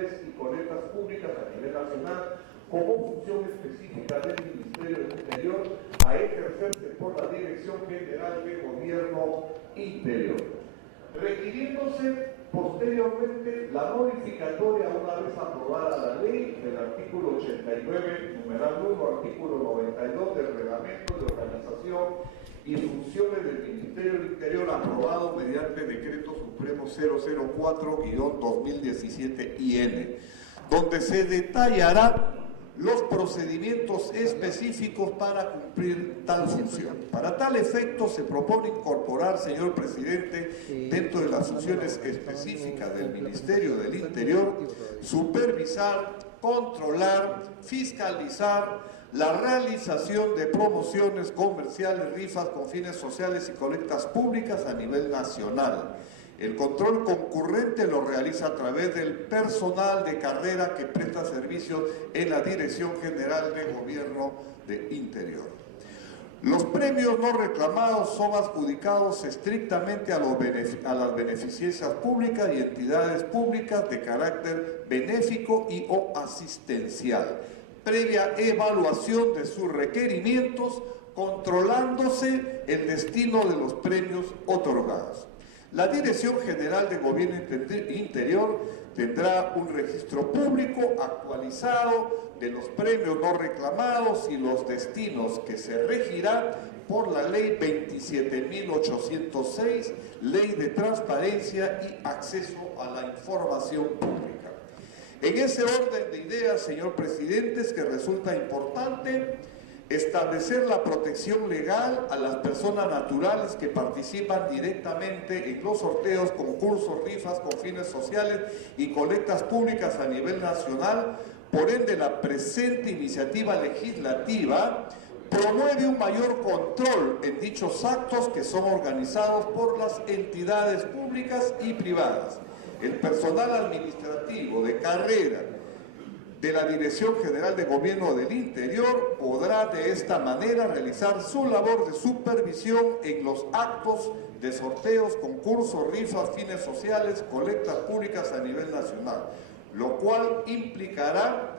sociales y colectas públicas a nivel nacional como función específica del Ministerio del Interior a ejercerse por la Dirección General de Gobierno Interior, requiriéndose posteriormente la modificatoria una vez aprobada la ley del artículo 89, numeral 1, artículo 92 del Reglamento de Organización y Funciones del Ministerio del Interior aprobado mediante Decreto Supremo 004-2017-IN, donde se detallará los procedimientos específicos para cumplir tal función. Para tal efecto se propone incorporar, señor presidente, dentro de las funciones específicas del Ministerio del Interior, supervisar, controlar, fiscalizar la realización de promociones comerciales, rifas con fines sociales y colectas públicas a nivel nacional. El control concurrente lo realiza a través del personal de carrera que presta servicios en la Dirección General de Gobierno de Interior. Los premios no reclamados son adjudicados estrictamente a las beneficencias públicas y entidades públicas de carácter benéfico y o asistencial, previa evaluación de sus requerimientos, controlándose el destino de los premios otorgados. La Dirección General de Gobierno Interior tendrá un registro público actualizado de los premios no reclamados y los destinos que se regirá por la Ley 27.806, Ley de Transparencia y Acceso a la Información Pública. En ese orden de ideas, señor presidente, es que resulta importante establecer la protección legal a las personas naturales que participan directamente en los sorteos, concursos, rifas con fines sociales y colectas públicas a nivel nacional. Por ende, la presente iniciativa legislativa promueve un mayor control en dichos actos que son organizados por las entidades públicas y privadas. El personal administrativo de carrera de la Dirección General de Gobierno del Interior podrá de esta manera realizar su labor de supervisión en los actos de sorteos, concursos, rifas, fines sociales, colectas públicas a nivel nacional, lo cual implicará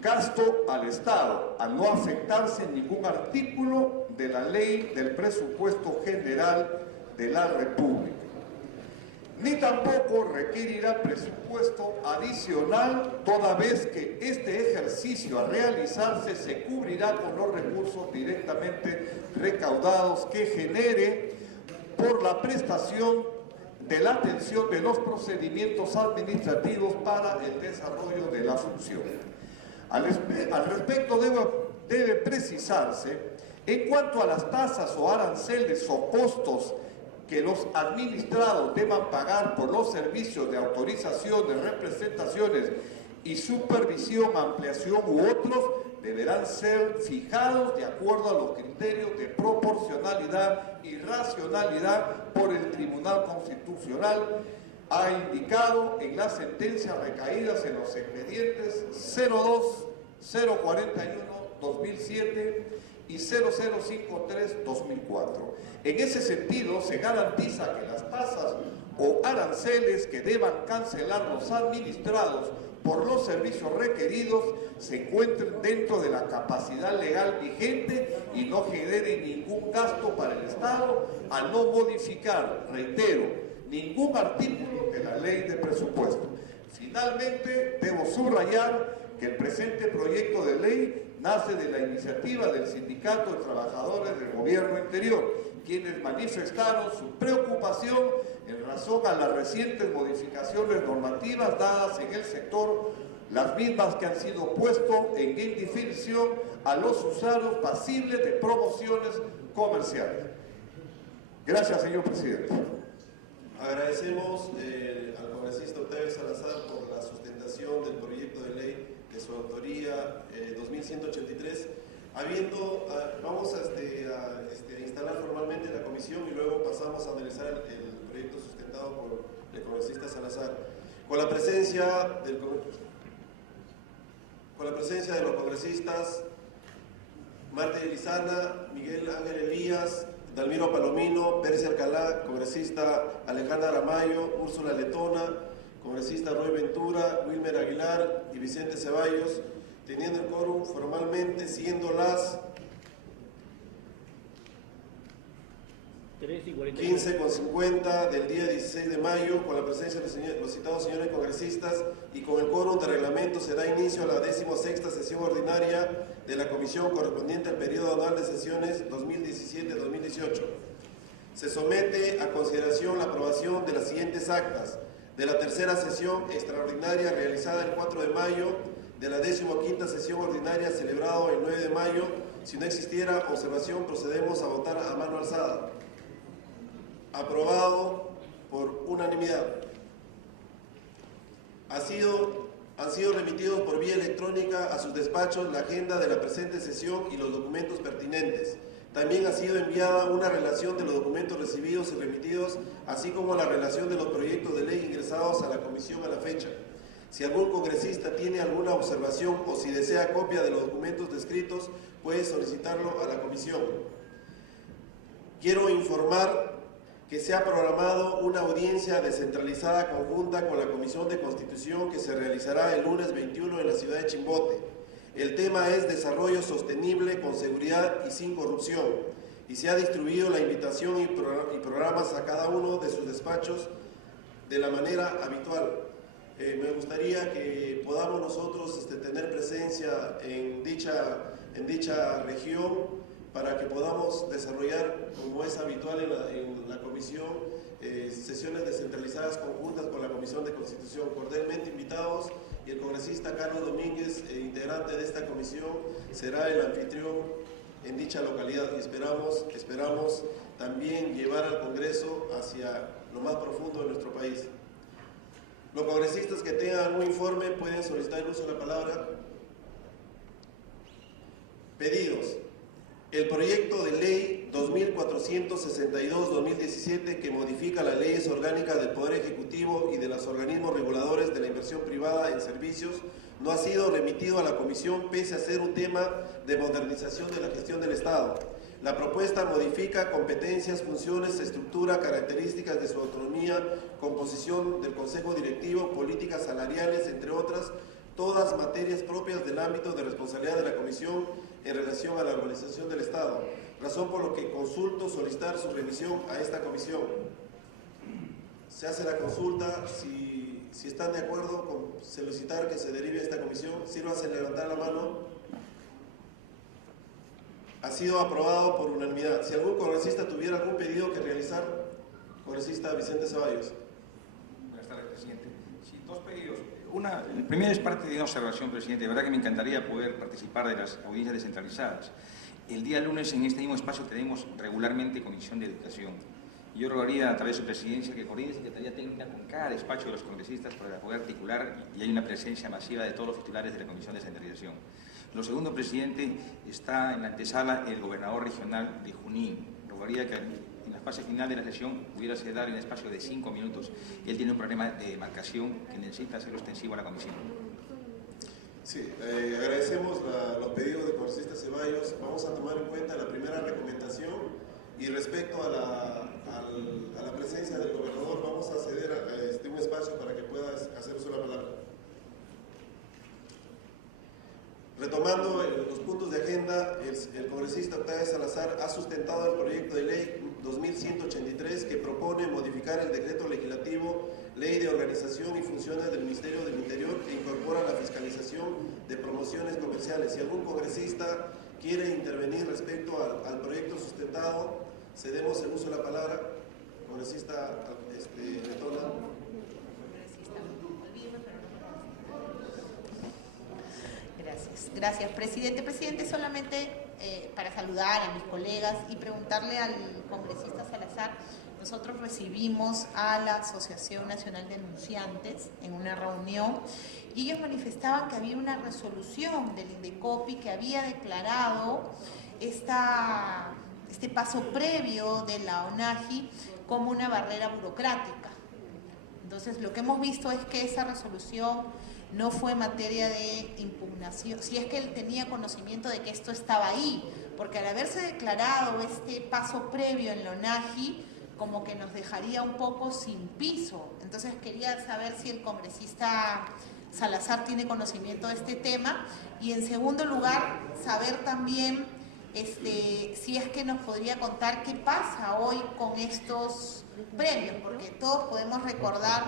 gasto al Estado, al no afectarse en ningún artículo de la Ley del Presupuesto General de la República. Ni tampoco requerirá presupuesto adicional, toda vez que este ejercicio a realizarse se cubrirá con los recursos directamente recaudados que genere por la prestación de la atención de los procedimientos administrativos para el desarrollo de la función. Al respecto debe precisarse, en cuanto a las tasas o aranceles o costos que los administrados deban pagar por los servicios de autorizaciones, representaciones y supervisión, ampliación u otros, deberán ser fijados de acuerdo a los criterios de proporcionalidad y racionalidad por el Tribunal Constitucional, ha indicado en las sentencias recaídas en los expedientes 02, 041, 2007 y 0053, 2004. En ese sentido, se garantiza que las tasas o aranceles que deban cancelar los administrados por los servicios requeridos se encuentren dentro de la capacidad legal vigente y no generen ningún gasto para el Estado, al no modificar, reitero, ningún artículo de la Ley de Presupuesto. Finalmente, debo subrayar que el presente proyecto de ley nace de la iniciativa del Sindicato de Trabajadores del Gobierno Interior, quienes manifestaron su preocupación en razón a las recientes modificaciones normativas dadas en el sector, las mismas que han sido puestas en indefinición a los usuarios pasibles de promociones comerciales. Gracias, señor presidente. Agradecemos al congresista Octavio Salazar por la sustentación del proyecto de ley de su autoría 2183. Vamos a instalar formalmente la comisión y luego pasamos a analizar el proyecto sustentado por el congresista Salazar. Con la presencia de los congresistas Marta Elizana, Miguel Ángel Elías, Dalmiro Palomino, Pérez Alcalá, congresista Alejandra Aramayo, Úrsula Letona, congresista Roy Ventura, Wilmer Aguilar y Vicente Ceballos, teniendo el quórum formalmente siendo las 15:50 del día 16 de mayo, con la presencia de los citados señores congresistas y con el quórum de reglamento, se da inicio a la 16ª sesión ordinaria de la comisión correspondiente al periodo anual de sesiones 2017-2018. Se somete a consideración la aprobación de las siguientes actas: de la tercera sesión extraordinaria realizada el 4 de mayo, de la 15ª sesión ordinaria celebrado el 9 de mayo. Si no existiera observación, procedemos a votar a mano alzada. Aprobado por unanimidad. Han sido remitidos por vía electrónica a sus despachos la agenda de la presente sesión y los documentos pertinentes. También ha sido enviada una relación de los documentos recibidos y remitidos, así como la relación de los proyectos de ley ingresados a la comisión a la fecha. Si algún congresista tiene alguna observación o si desea copia de los documentos descritos, puede solicitarlo a la comisión. Quiero informar que se ha programado una audiencia descentralizada conjunta con la Comisión de Constitución que se realizará el lunes 21 en la ciudad de Chimbote. El tema es desarrollo sostenible con seguridad y sin corrupción, y se ha distribuido la invitación y programas a cada uno de sus despachos de la manera habitual. Me gustaría que podamos nosotros tener presencia en dicha región, para que podamos desarrollar, como es habitual en la comisión, sesiones descentralizadas conjuntas con la Comisión de Constitución. Cordialmente invitados, y el congresista Carlos Domínguez, integrante de esta comisión, será el anfitrión en dicha localidad, y esperamos también llevar al Congreso hacia lo más profundo de nuestro país. Los congresistas que tengan algún informe pueden solicitar el uso de la palabra. Pedidos. El proyecto de ley 2462-2017, que modifica las leyes orgánicas del Poder Ejecutivo y de los organismos reguladores de la inversión privada en servicios, no ha sido remitido a la comisión pese a ser un tema de modernización de la gestión del Estado. La propuesta modifica competencias, funciones, estructura, características de su autonomía, composición del Consejo Directivo, políticas salariales, entre otras, todas materias propias del ámbito de responsabilidad de la Comisión en relación a la organización del Estado, razón por lo que consulto solicitar su remisión a esta comisión. Se hace la consulta. Si están de acuerdo con solicitar que se derive a esta comisión, sírvanse levantar la mano. Ha sido aprobado por unanimidad. Si algún congresista tuviera algún pedido que realizar, congresista Vicente Ceballos. Buenas tardes, presidente. Sí, dos pedidos. El primero es parte de una observación, presidente. De verdad que me encantaría poder participar de las audiencias descentralizadas. El día lunes en este mismo espacio tenemos regularmente Comisión de Educación. Yo rogaría a través de su presidencia que coordine Secretaría Técnica con cada despacho de los congresistas para poder articular y hay una presencia masiva de todos los titulares de la Comisión de Descentralización. Lo segundo, presidente, está en la antesala el gobernador regional de Junín. Rogaría que en la fase final de la sesión pudiérase dar un espacio de 5 minutos. Él tiene un problema de demarcación que necesita hacerlo extensivo a la comisión. Sí, agradecemos los pedidos del congresista Ceballos. Vamos a tomar en cuenta la primera recomendación, y respecto a la presencia del gobernador, vamos a ceder a un espacio para que pueda hacer uso de la palabra. Retomando los puntos de agenda, el congresista Octavio Salazar ha sustentado el proyecto de ley 2183 que propone modificar el decreto legislativo Ley de Organización y Funciones del Ministerio del Interior que incorpora la fiscalización de promociones comerciales. Si algún congresista quiere intervenir respecto al proyecto sustentado, cedemos el uso de la palabra. Congresista Letona. Gracias, presidente. Presidente, solamente para saludar a mis colegas y preguntarle al congresista Salazar. Nosotros recibimos a la Asociación Nacional de Denunciantes en una reunión y ellos manifestaban que había una resolución del INDECOPI que había declarado este paso previo de la ONAGI como una barrera burocrática. Entonces, lo que hemos visto es que esa resolución no fue materia de impugnación, si es que él tenía conocimiento de que esto estaba ahí, porque al haberse declarado este paso previo en la ONAGI, como que nos dejaría un poco sin piso. Entonces quería saber si el congresista Salazar tiene conocimiento de este tema, y en segundo lugar saber también si es que nos podría contar qué pasa hoy con estos premios, porque todos podemos recordar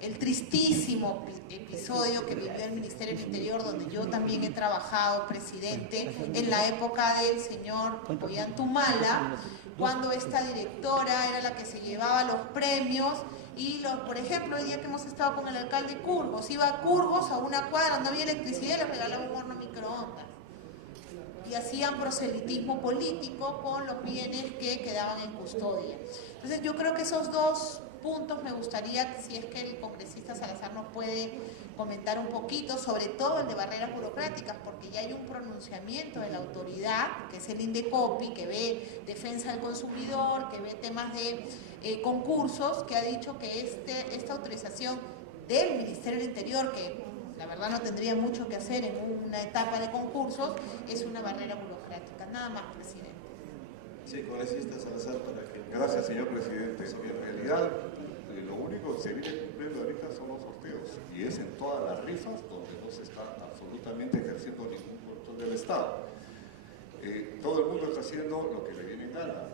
el tristísimo episodio que vivió el Ministerio del Interior, donde yo también he trabajado, presidente, en la época del señor Ollantumala, cuando esta directora era la que se llevaba los premios. Y por ejemplo, el día que hemos estado con el alcalde Curgos, iba a Curgos a una cuadra, no había electricidad, le regalaba un horno microondas. Y hacían proselitismo político con los bienes que quedaban en custodia. Entonces yo creo que esos dos puntos me gustaría, si es que el congresista Salazar nos puede comentar un poquito, sobre todo el de barreras burocráticas, porque ya hay un pronunciamiento de la autoridad, que es el INDECOPI, que ve defensa del consumidor, que ve temas de concursos, que ha dicho que esta autorización del Ministerio del Interior, que la verdad no tendría mucho que hacer en una etapa de concursos, es una barrera burocrática. Nada más, presidente. Sí, congresista Salazar, para que... Gracias, señor presidente. En realidad, lo único que se viene cumpliendo ahorita son los sorteos, y es en todas las rifas donde no se está absolutamente ejerciendo ningún control del Estado. Todo el mundo está haciendo lo que le viene en gana.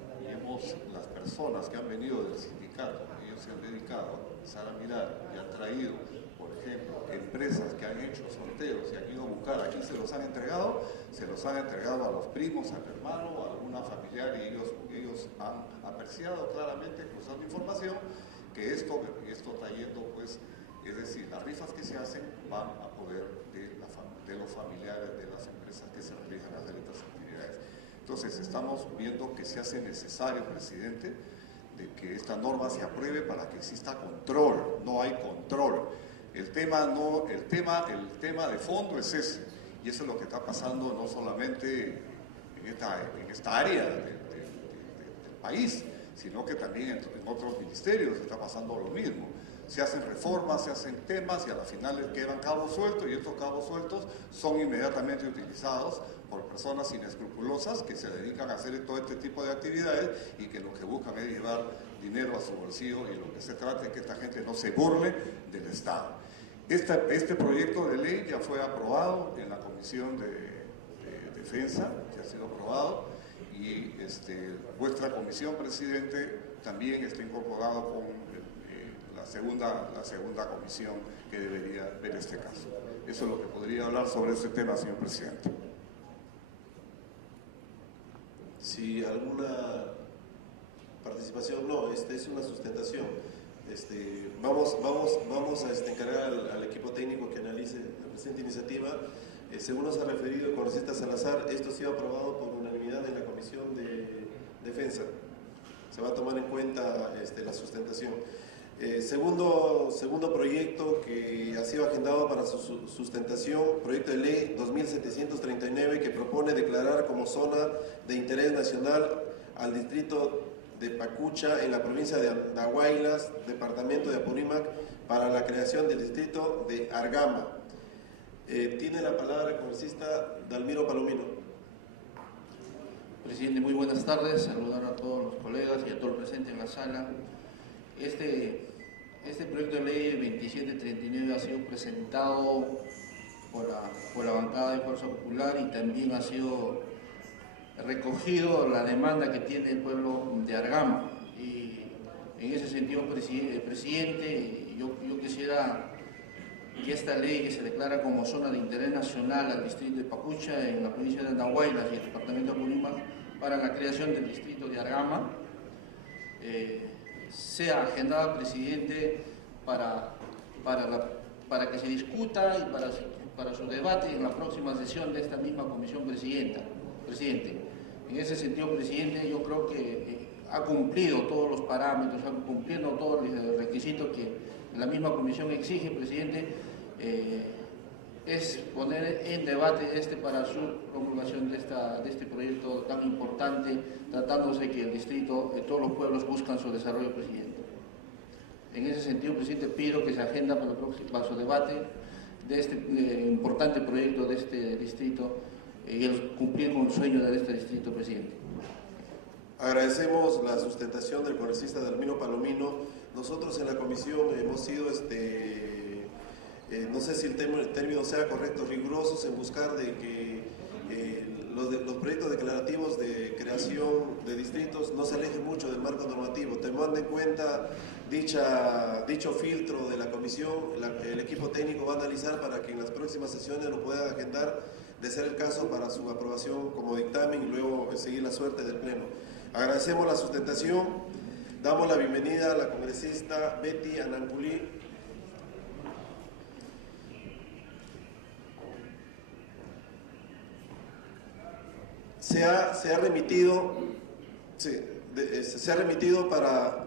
Las personas que han venido del sindicato, ellos se han dedicado a empezar a mirar y han traído, por ejemplo, empresas que han hecho sorteos y han ido a buscar, aquí se los han entregado a los primos, al hermano, a alguna familiar, y ellos han apreciado claramente, cruzando información, que esto está yendo, pues, es decir, las rifas que se hacen van a poder de los familiares de las empresas que se realizan hacer estas actividades. Entonces, estamos viendo que se hace necesario, presidente, de que esta norma se apruebe para que exista control. No hay control. El tema de fondo es ese, y eso es lo que está pasando no solamente en esta área del país, sino que también en otros ministerios está pasando lo mismo. Se hacen reformas, se hacen temas, y a la final quedan cabos sueltos, y estos cabos sueltos son inmediatamente utilizados por personas inescrupulosas que se dedican a hacer todo este tipo de actividades y que lo que buscan es llevar dinero a su bolsillo, y lo que se trata es que esta gente no se burle del Estado. Este proyecto de ley ya fue aprobado en la Comisión de Defensa, ya ha sido aprobado, y vuestra comisión, presidente, también está incorporado con la segunda comisión que debería ver este caso. Eso es lo que podría hablar sobre este tema, señor presidente. Si alguna participación, no, es una sustentación. Vamos a encargar al equipo técnico que analice la presente iniciativa. Según nos ha referido el congresista Salazar, esto ha sido aprobado por unanimidad en la Comisión de Defensa. Se va a tomar en cuenta la sustentación. Segundo proyecto que ha sido agendado para su sustentación, proyecto de ley 2739, que propone declarar como zona de interés nacional al distrito de Pacucha en la provincia de Andahuaylas, departamento de Apurímac, para la creación del distrito de Argama. Tiene la palabra el congresista Dalmiro Palomino. Presidente, muy buenas tardes. Saludar a todos los colegas y a todos los presentes en la sala. Este proyecto de ley 2739 ha sido presentado por la bancada de Fuerza Popular, y también ha sido recogido la demanda que tiene el pueblo de Argama. Y en ese sentido, presidente, yo quisiera que esta ley, que se declara como zona de interés nacional al distrito de Pacucha en la provincia de Andahuaylas y el departamento de Apurímac, para la creación del distrito de Argama, sea agendada, presidente, para que se discuta y para su debate en la próxima sesión de esta misma comisión, presidente. En ese sentido, presidente, yo creo que ha cumplido todos los parámetros, ha cumplido todos los requisitos que la misma comisión exige, presidente. Es poner en debate para su promulgación de este proyecto tan importante, tratándose que el distrito, todos los pueblos buscan su desarrollo, presidente. En ese sentido, presidente, pido que se agenda para su debate de este importante proyecto de este distrito, y el cumplir con el sueño de este distrito, presidente. Agradecemos la sustentación del congresista Dalmiro Palomino. Nosotros en la comisión hemos sido, no sé si el término sea correcto, rigurosos en buscar de que los proyectos declarativos de creación de distritos no se alejen mucho del marco normativo. Tomando en cuenta dicho filtro de la comisión, el equipo técnico va a analizar para que en las próximas sesiones lo puedan agendar, de ser el caso, para su aprobación como dictamen y luego seguir la suerte del Pleno. Agradecemos la sustentación. Damos la bienvenida a la congresista Betty Ananculi. Se ha remitido para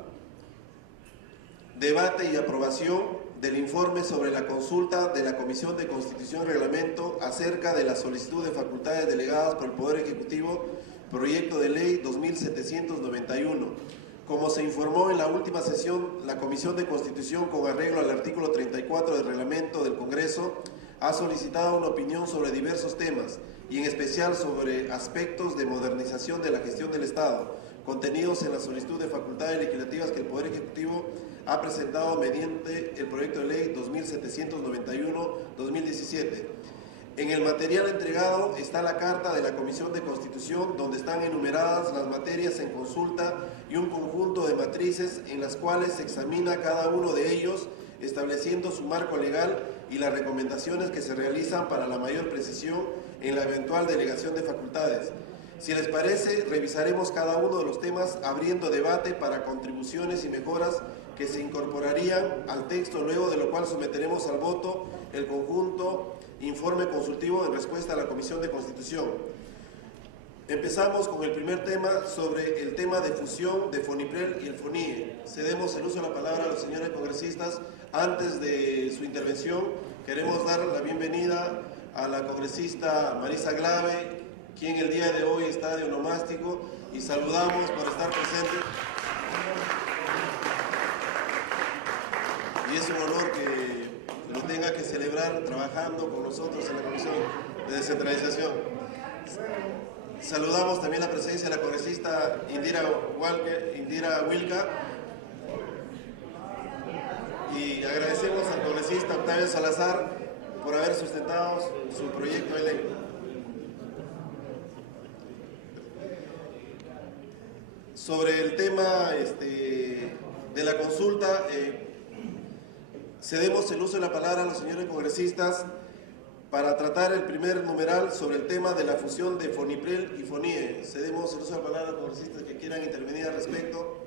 debate y aprobación del informe sobre la consulta de la Comisión de Constitución y Reglamento acerca de la solicitud de facultades delegadas por el Poder Ejecutivo, proyecto de ley 2791. Como se informó en la última sesión, la Comisión de Constitución, con arreglo al artículo 34 del Reglamento del Congreso, ha solicitado una opinión sobre diversos temas, y en especial sobre aspectos de modernización de la gestión del Estado, contenidos en la solicitud de facultades legislativas que el Poder Ejecutivo ha presentado mediante el proyecto de ley 2791-2017. En el material entregado está la carta de la Comisión de Constitución, donde están enumeradas las materias en consulta y un conjunto de matrices en las cuales se examina cada uno de ellos, estableciendo su marco legal y las recomendaciones que se realizan para la mayor precisión en la eventual delegación de facultades. Si les parece, revisaremos cada uno de los temas abriendo debate para contribuciones y mejoras que se incorporarían al texto, luego de lo cual someteremos al voto el conjunto informe consultivo en respuesta a la Comisión de Constitución. Empezamos con el primer tema, sobre el tema de fusión de FONIPREL y el FONIE. Cedemos el uso de la palabra a los señores congresistas. Antes de su intervención, queremos dar la bienvenida a la congresista Marisa Glave, quien el día de hoy está de onomástico, y saludamos por estar presente. Y es un honor que lo tenga que celebrar trabajando con nosotros en la Comisión de Descentralización. Saludamos también la presencia de la congresista Indira Wilca, y agradecemos al congresista Octavio Salazar por haber sustentado su proyecto de ley. Sobre el tema de la consulta, cedemos el uso de la palabra a los señores congresistas para tratar el primer numeral sobre el tema de la fusión de FONIPREL y FONIE. Cedemos el uso de la palabra a los congresistas que quieran intervenir al respecto.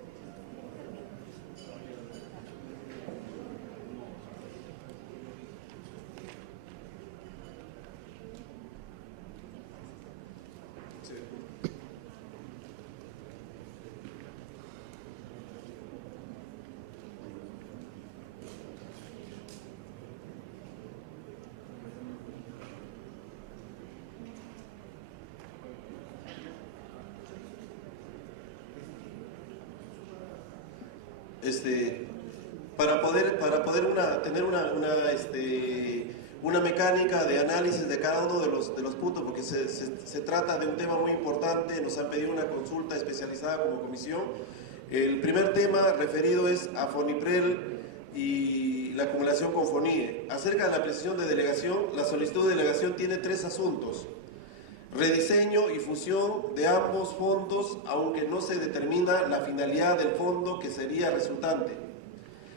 Para poder tener una mecánica de análisis de cada uno de los puntos, porque se trata de un tema muy importante. Nos han pedido una consulta especializada como comisión. El primer tema referido es a FONIPREL y la acumulación con FONIE. Acerca de la precisión de delegación, la solicitud de delegación tiene 3 asuntos: rediseño y fusión de ambos fondos, aunque no se determina la finalidad del fondo que sería resultante.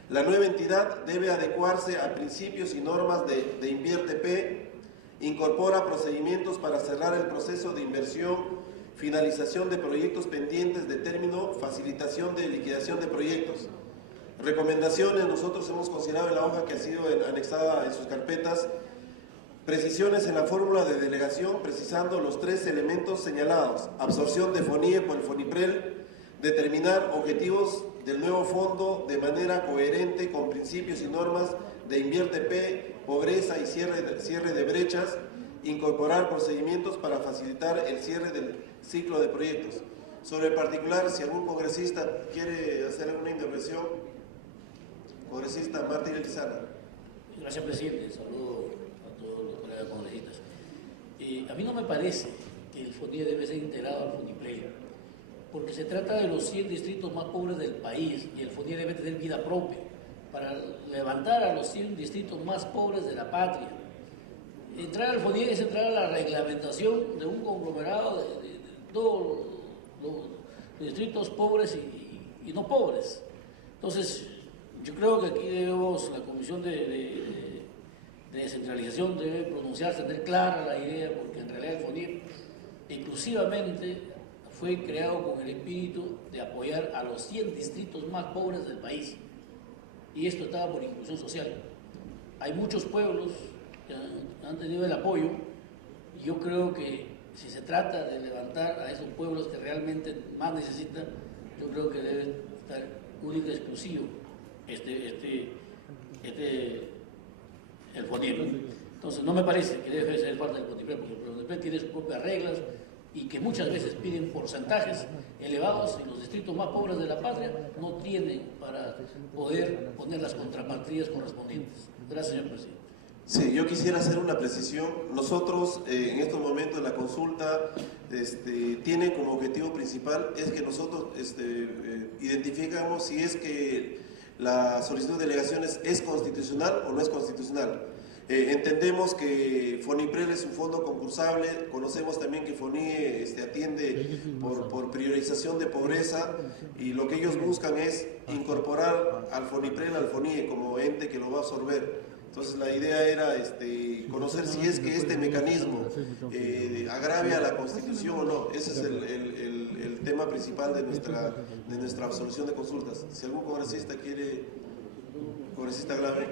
La nueva entidad debe adecuarse a principios y normas de INVIERTE-P, incorpora procedimientos para cerrar el proceso de inversión, finalización de proyectos pendientes de término, facilitación de liquidación de proyectos. Recomendaciones: nosotros hemos considerado en la hoja que ha sido anexada en sus carpetas precisiones en la fórmula de delegación, precisando los 3 elementos señalados: absorción de FONIE por el FONIPREL, determinar objetivos del nuevo fondo de manera coherente con principios y normas de INVIERTE-P, pobreza y cierre de brechas, incorporar procedimientos para facilitar el cierre del ciclo de proyectos. Sobre el particular, si algún congresista quiere hacer alguna intervención, congresista Martín Elizana. Gracias, presidente. Saludo a todos los colegas congresistas. A mí no me parece que el FONIE debe ser integrado al FONIPREL. porque se trata de los 100 distritos más pobres del país y el FONIE debe tener vida propia para levantar a los 100 distritos más pobres de la patria. Entrar al FONIE es entrar a la reglamentación de un conglomerado de todos los distritos pobres y no pobres. Entonces, yo creo que aquí debemos, la Comisión de Descentralización debe pronunciarse, tener clara la idea, porque en realidad el FONIE exclusivamente fue creado con el espíritu de apoyar a los 100 distritos más pobres del país. Y esto estaba por inclusión social. Hay muchos pueblos que han tenido el apoyo, y yo creo que si se trata de levantar a esos pueblos que realmente más necesitan, yo creo que debe estar único y exclusivo el FONIE. Entonces no me parece que debe ser parte del FONIPRED, porque el FONIPRED tiene sus propias reglas y que muchas veces piden porcentajes elevados y los distritos más pobres de la patria no tienen para poder poner las contrapartidas correspondientes. Gracias, señor presidente. Sí, yo quisiera hacer una precisión. Nosotros en estos momentos la consulta tiene como objetivo principal es que nosotros identificamos si es que la solicitud de delegaciones es constitucional o no es constitucional. Entendemos que FONIPRED es un fondo concursable, conocemos también que FONIE atiende por priorización de pobreza y lo que ellos buscan es incorporar al FONIPRED al FONIE como ente que lo va a absorber. Entonces la idea era conocer si es que este mecanismo agravia la Constitución o no. Ese es el tema principal de nuestra absolución de consultas. Si algún congresista quiere, congresista Glave.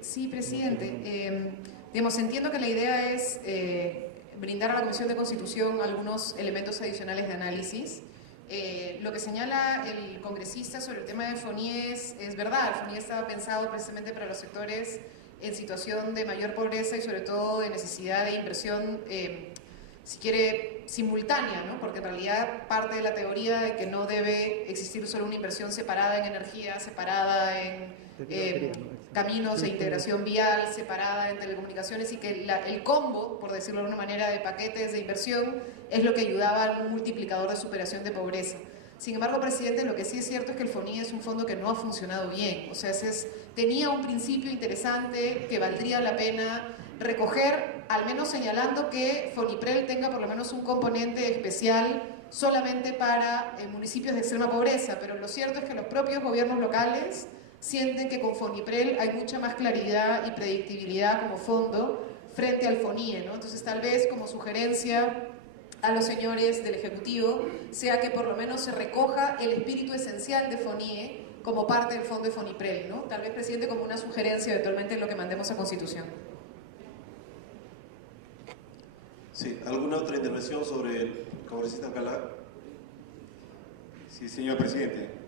Sí, presidente. Entiendo que la idea es brindar a la Comisión de Constitución algunos elementos adicionales de análisis. Lo que señala el congresista sobre el tema de FONIE es verdad. El FONIE estaba pensado precisamente para los sectores en situación de mayor pobreza y sobre todo de necesidad de inversión, si quiere, simultánea, ¿no? Porque en realidad parte de la teoría de que no debe existir solo una inversión separada en energía, separada en caminos e integración vial, separada en telecomunicaciones, y que el combo, por decirlo de alguna manera, de paquetes de inversión es lo que ayudaba a un multiplicador de superación de pobreza. Sin embargo, presidente, lo que sí es cierto es que el FONIE es un fondo que no ha funcionado bien. O sea, tenía un principio interesante que valdría la pena recoger, al menos señalando que FONIPRED tenga por lo menos un componente especial solamente para municipios de extrema pobreza, pero lo cierto es que los propios gobiernos locales sienten que con FONIPRED hay mucha más claridad y predictibilidad como fondo frente al FONIE, ¿no? Entonces tal vez como sugerencia a los señores del Ejecutivo sea que por lo menos se recoja el espíritu esencial de FONIE como parte del fondo de FONIPRED, ¿no? Tal vez, presidente, como una sugerencia eventualmente en lo que mandemos a Constitución. Sí, ¿alguna otra intervención sobre el congresista Alcalá? Sí, señor presidente.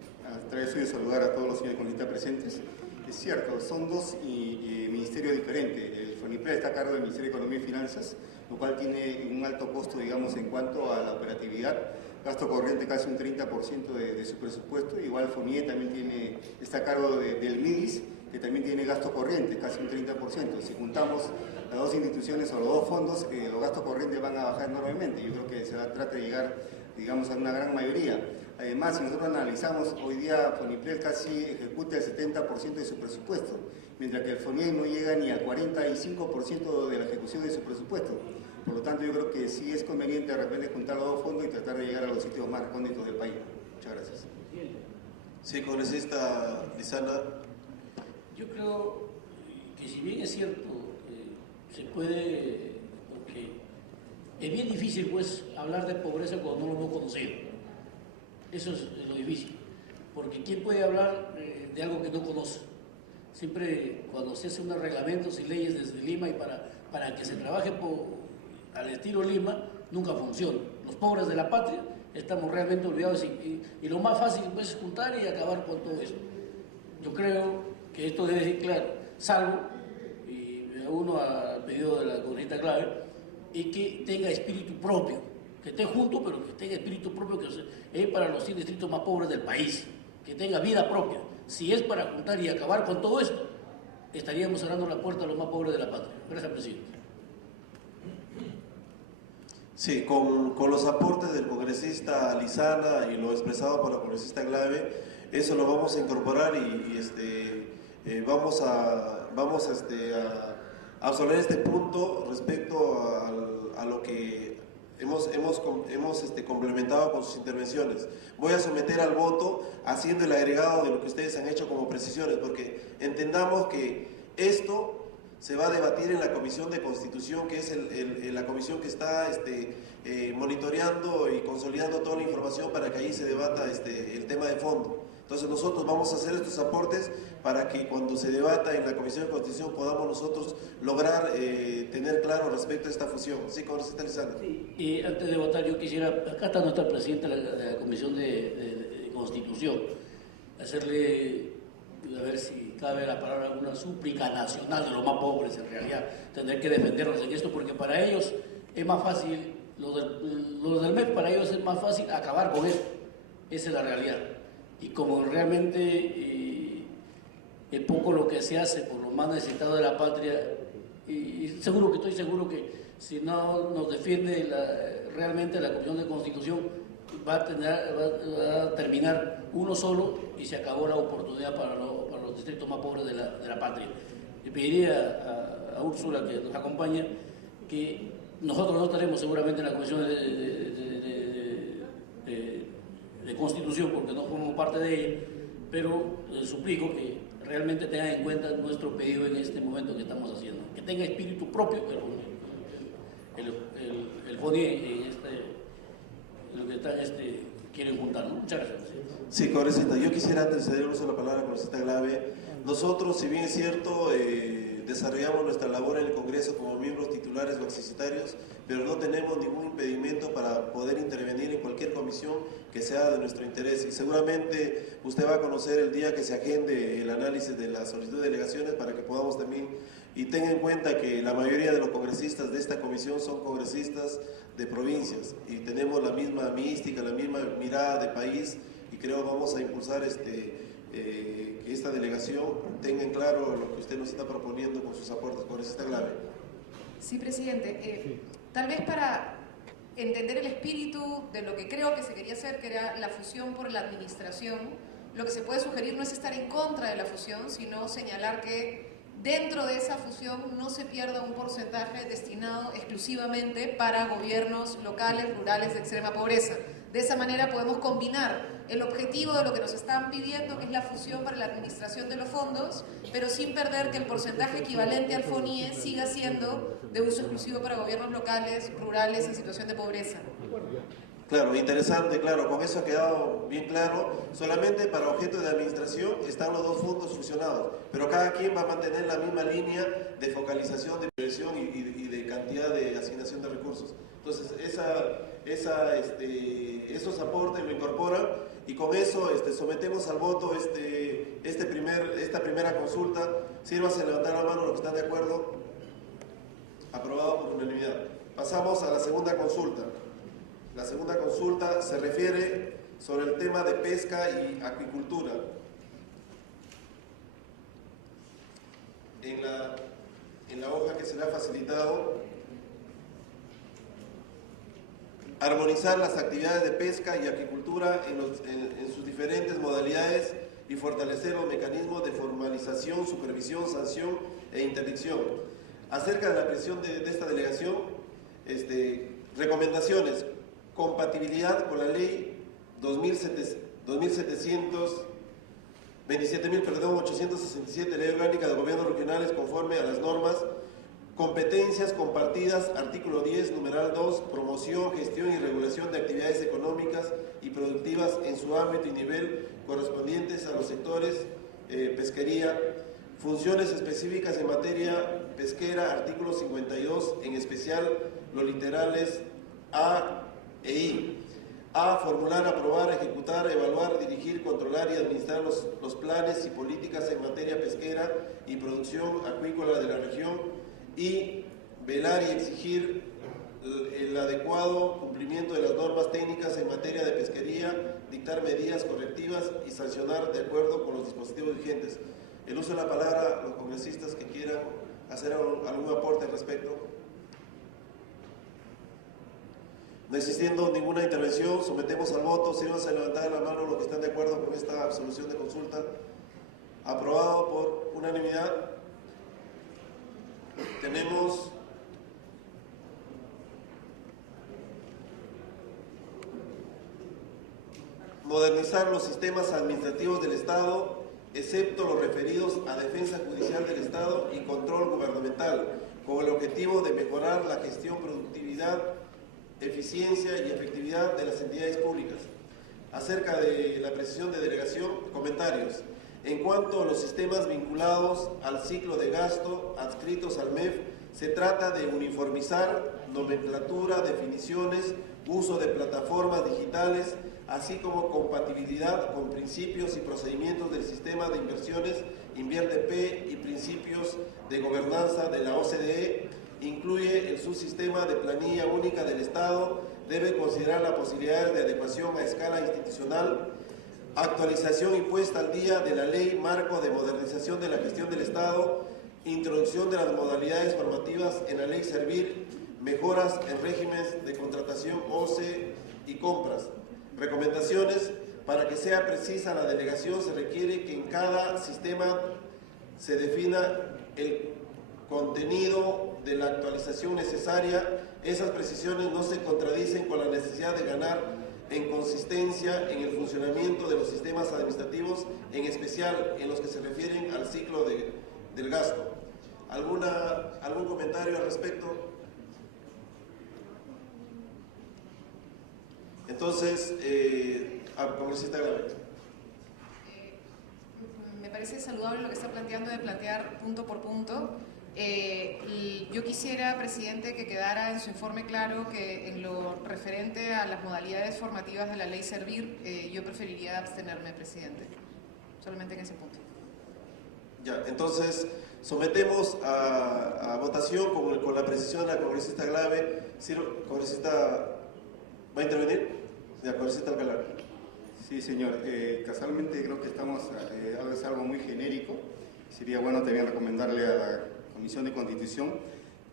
Trae suyo saludar a todos los señores congresistas presentes. Es cierto, son dos ministerios diferentes. El FONIPRED está a cargo del Ministerio de Economía y Finanzas, lo cual tiene un alto costo, digamos, en cuanto a la operatividad. Gasto corriente casi un 30% de su presupuesto. Igual FONIE también está a cargo del MIDIS, que también tiene gasto corriente, casi un 30%. Si juntamos las dos instituciones o los dos fondos, los gastos corrientes van a bajar enormemente. Yo creo que se trata de llegar, digamos, a una gran mayoría. Además, si nosotros analizamos, hoy día FONIPRED casi ejecuta el 70% de su presupuesto, mientras que el FONIE no llega ni al 45% de la ejecución de su presupuesto. Por lo tanto, yo creo que sí es conveniente de repente juntar los dos fondos y tratar de llegar a los sitios más recónditos del país. Muchas gracias. Sí, congresista Lizana. Yo creo que si bien es cierto, se puede, porque es bien difícil pues hablar de pobreza cuando no lo hemos conocido. Eso es lo difícil, porque ¿quién puede hablar de algo que no conoce? Siempre cuando se hacen unos reglamentos y leyes desde Lima y para que se trabaje al estilo Lima, nunca funciona. Los pobres de la patria estamos realmente olvidados y lo más fácil pues, es juntar y acabar con todo eso. Yo creo que esto debe ser claro, salvo, y me uno al pedido de la congresista Clave, y que tenga espíritu propio. Que esté junto, pero que tenga espíritu propio, que es para los 100 distritos más pobres del país, que tenga vida propia. Si es para juntar y acabar con todo esto, estaríamos cerrando la puerta a los más pobres de la patria. Gracias, presidente. Sí, con los aportes del congresista Lizana y lo expresado por la congresista Glave, eso lo vamos a incorporar y vamos a absolver este punto respecto a lo que hemos complementado con sus intervenciones. Voy a someter al voto haciendo el agregado de lo que ustedes han hecho como precisiones, porque entendamos que esto se va a debatir en la Comisión de Constitución, que es la comisión que está monitoreando y consolidando toda la información para que ahí se debata el tema de fondo. Entonces nosotros vamos a hacer estos aportes para que cuando se debata en la Comisión de Constitución podamos nosotros lograr tener claro respecto a esta fusión. Sí, congresista Lizana. Sí, y antes de votar yo quisiera, acá está nuestra presidenta de la Comisión de Constitución, hacerle, a ver si cabe la palabra, alguna súplica nacional de los más pobres en realidad, tener que defenderlos en esto, porque para ellos es más fácil, los del MEP, para ellos es más fácil acabar con esto, esa es la realidad. Y como realmente es poco lo que se hace por los más necesitados de la patria, y estoy seguro que si no nos defiende realmente la Comisión de Constitución, va a terminar uno solo y se acabó la oportunidad para los distritos más pobres de la patria. Le pediría a Úrsula, que nos acompaña, que nosotros no estaremos seguramente en la Comisión de Constitución porque no formamos parte de ella, pero suplico que realmente tengan en cuenta nuestro pedido en este momento que estamos haciendo, que tenga espíritu propio el FONIE en lo que están quieren juntar, ¿no? Muchas gracias. Sí, congresista, yo quisiera antes de ceder uso de la palabra a la congresista Glave. Nosotros, si bien es cierto, desarrollamos nuestra labor en el Congreso como miembros titulares o accesitarios, pero no tenemos ningún impedimento para poder intervenir en cualquier comisión que sea de nuestro interés. Y seguramente usted va a conocer el día que se agende el análisis de la solicitud de delegaciones para que podamos también, y tenga en cuenta que la mayoría de los congresistas de esta comisión son congresistas de provincias y tenemos la misma mística, la misma mirada de país, y creo que vamos a impulsar que esta delegación tenga en claro lo que usted nos está proponiendo con sus aportes. Congresista Glave. Sí, presidente. Tal vez para entender el espíritu de lo que creo que se quería hacer, que era la fusión por la administración, lo que se puede sugerir no es estar en contra de la fusión, sino señalar que dentro de esa fusión no se pierda un porcentaje destinado exclusivamente para gobiernos locales, rurales de extrema pobreza. De esa manera podemos combinar el objetivo de lo que nos están pidiendo, que es la fusión para la administración de los fondos, pero sin perder que el porcentaje equivalente al FONIE siga siendo de uso exclusivo para gobiernos locales, rurales en situación de pobreza. Claro, interesante, claro, con eso ha quedado bien claro. Solamente para objeto de administración están los dos fondos fusionados, pero cada quien va a mantener la misma línea de focalización, de inversión y de cantidad de asignación de recursos. Entonces, esos aportes lo incorporan y con eso sometemos al voto esta primera consulta. Sírvase a levantar la mano los que están de acuerdo. Aprobado por unanimidad. Pasamos a la segunda consulta. La segunda consulta se refiere sobre el tema de pesca y acuicultura. En la hoja que se le ha facilitado, armonizar las actividades de pesca y acuicultura en sus diferentes modalidades y fortalecer los mecanismos de formalización, supervisión, sanción e interdicción. Acerca de la presión de esta delegación, recomendaciones: compatibilidad con la ley 27.867, ley orgánica de gobiernos regionales conforme a las normas. Competencias compartidas, artículo 10, numeral 2, promoción, gestión y regulación de actividades económicas y productivas en su ámbito y nivel correspondientes a los sectores pesquería. Funciones específicas en materia pesquera, artículo 52, en especial los literales A e I. A, formular, aprobar, ejecutar, evaluar, dirigir, controlar y administrar los planes y políticas en materia pesquera y producción acuícola de la región. Y velar y exigir el adecuado cumplimiento de las normas técnicas en materia de pesquería, dictar medidas correctivas y sancionar de acuerdo con los dispositivos vigentes. El uso de la palabra a los congresistas que quieran hacer algún aporte al respecto. No existiendo ninguna intervención, sometemos al voto. Sírvanse a levantar la mano los que están de acuerdo con esta absolución de consulta. Aprobado por unanimidad. Tenemos modernizar los sistemas administrativos del Estado, excepto los referidos a defensa judicial del Estado y control gubernamental, con el objetivo de mejorar la gestión, productividad, eficiencia y efectividad de las entidades públicas. Acerca de la precisión de delegación, comentarios. En cuanto a los sistemas vinculados al ciclo de gasto adscritos al MEF, se trata de uniformizar nomenclatura, definiciones, uso de plataformas digitales, así como compatibilidad con principios y procedimientos del sistema de inversiones InvierteP y principios de gobernanza de la OCDE. Incluye el subsistema de planilla única del Estado, debe considerar la posibilidad de adecuación a escala institucional, actualización y puesta al día de la Ley Marco de Modernización de la Gestión del Estado, introducción de las modalidades formativas en la Ley Servir, mejoras en regímenes de contratación OCE y compras. Recomendaciones: para que sea precisa la delegación se requiere que en cada sistema se defina el contenido de la actualización necesaria. Esas precisiones no se contradicen con la necesidad de ganar en consistencia en el funcionamiento de los sistemas administrativos, en especial en los que se refieren al ciclo del gasto. ¿Algún comentario al respecto? Entonces, congresista Glave. Me parece saludable lo que está planteando de plantear punto por punto. Yo quisiera, presidente, que quedara en su informe claro que en lo referente a las modalidades formativas de la ley Servir, yo preferiría abstenerme, presidente. Solamente en ese punto. Ya, entonces sometemos a votación con la precisión de la congresista Glave. ¿Congresista va a intervenir? Ya, congresista Alcalá. Sí, señor. Casualmente creo que estamos es algo muy genérico. Sería bueno también recomendarle a la Comisión de Constitución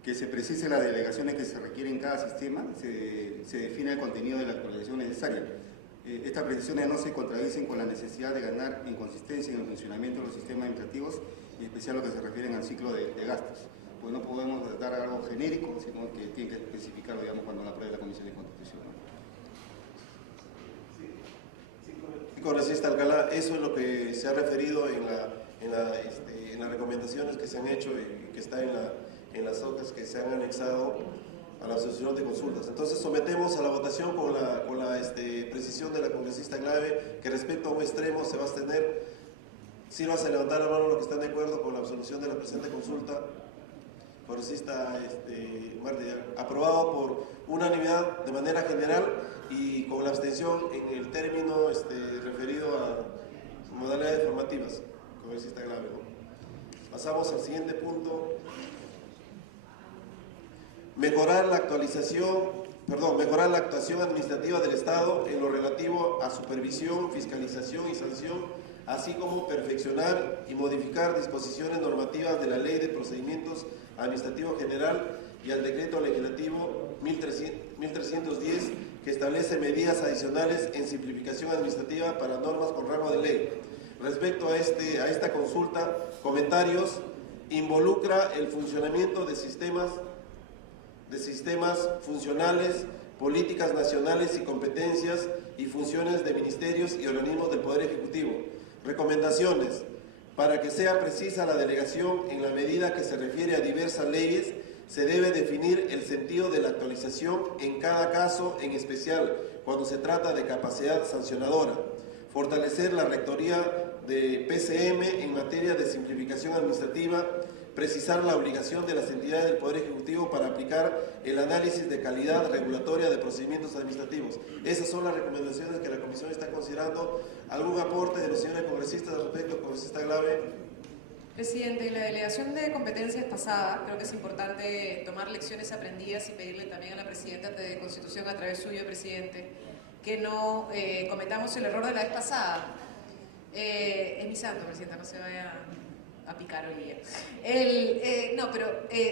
que se precise las delegaciones que se requieren en cada sistema, se define el contenido de la actualización necesaria. Estas precisiones no se contradicen con la necesidad de ganar en consistencia en el funcionamiento de los sistemas administrativos, y en especial lo que se refieren al ciclo de gastos. Pues no podemos dar algo genérico, sino que tiene que especificarlo, digamos, cuando lo apruebe la Comisión de Constitución, ¿no? Congresista Alcalá, eso es lo que se ha referido en las recomendaciones que se han hecho y que está en las hojas que se han anexado a la asociación de consultas. Entonces sometemos a la votación con la precisión de la congresista Glave, que respecto a un extremo se va a abstener. Sírvase a levantar la mano los que están de acuerdo con la absolución de la presente consulta. Congresista Martí, aprobado por unanimidad de manera general y con la abstención en el término referido a modalidades formativas. Congresista Glave, ¿no? Pasamos al siguiente punto. Mejorar la actuación administrativa del Estado en lo relativo a supervisión, fiscalización y sanción, así como perfeccionar y modificar disposiciones normativas de la Ley de Procedimientos Administrativos General y al Decreto Legislativo 1310, que establece medidas adicionales en simplificación administrativa para normas con rango de ley. Respecto a esta consulta, comentarios: involucra el funcionamiento de sistemas funcionales, políticas nacionales y competencias y funciones de ministerios y organismos del Poder Ejecutivo. Recomendaciones: para que sea precisa la delegación en la medida que se refiere a diversas leyes, se debe definir el sentido de la actualización en cada caso, en especial cuando se trata de capacidad sancionadora. Fortalecer la rectoría de PCM en materia de simplificación administrativa. Precisar la obligación de las entidades del Poder Ejecutivo para aplicar el análisis de calidad regulatoria de procedimientos administrativos. Esas son las recomendaciones que la Comisión está considerando. ¿Algún aporte de los señores congresistas al respecto? Congresista Glave. Presidente, en la delegación de competencias pasada, creo que es importante tomar lecciones aprendidas y pedirle también a la Presidenta de Constitución, a través suyo, presidente, que no cometamos el error de la vez pasada. Es mi santo, Presidenta, no se vaya a picar hoy día. No, pero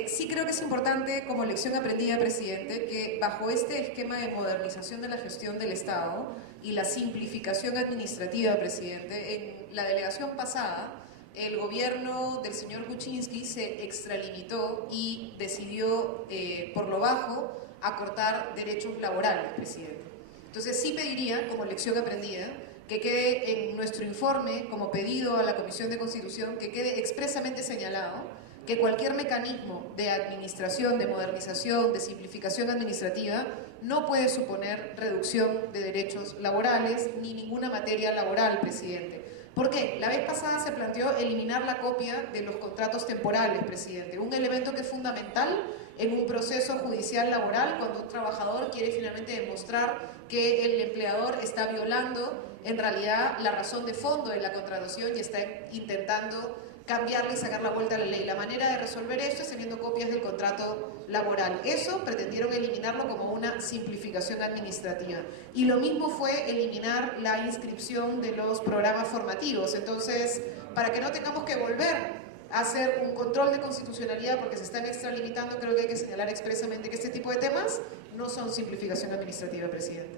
sí creo que es importante, como lección aprendida, presidente, que bajo este esquema de modernización de la gestión del Estado y la simplificación administrativa, presidente, en la delegación pasada, el gobierno del señor Kuczynski se extralimitó y decidió, por lo bajo, acortar derechos laborales, presidente. Entonces sí pediría, como lección aprendida, que quede en nuestro informe, como pedido a la Comisión de Constitución, que quede expresamente señalado que cualquier mecanismo de administración, de modernización, de simplificación administrativa no puede suponer reducción de derechos laborales ni ninguna materia laboral, presidente. ¿Por qué? La vez pasada se planteó eliminar la copia de los contratos temporales, presidente, un elemento que es fundamental en un proceso judicial laboral cuando un trabajador quiere finalmente demostrar que el empleador está violando en realidad la razón de fondo de la contratación y está intentando cambiarle y sacar la vuelta a la ley. La manera de resolver esto es teniendo copias del contrato laboral. Eso pretendieron eliminarlo como una simplificación administrativa. Y lo mismo fue eliminar la inscripción de los programas formativos. Entonces, para que no tengamos que volver a hacer un control de constitucionalidad porque se están extralimitando, creo que hay que señalar expresamente que este tipo de temas no son simplificación administrativa, presidente.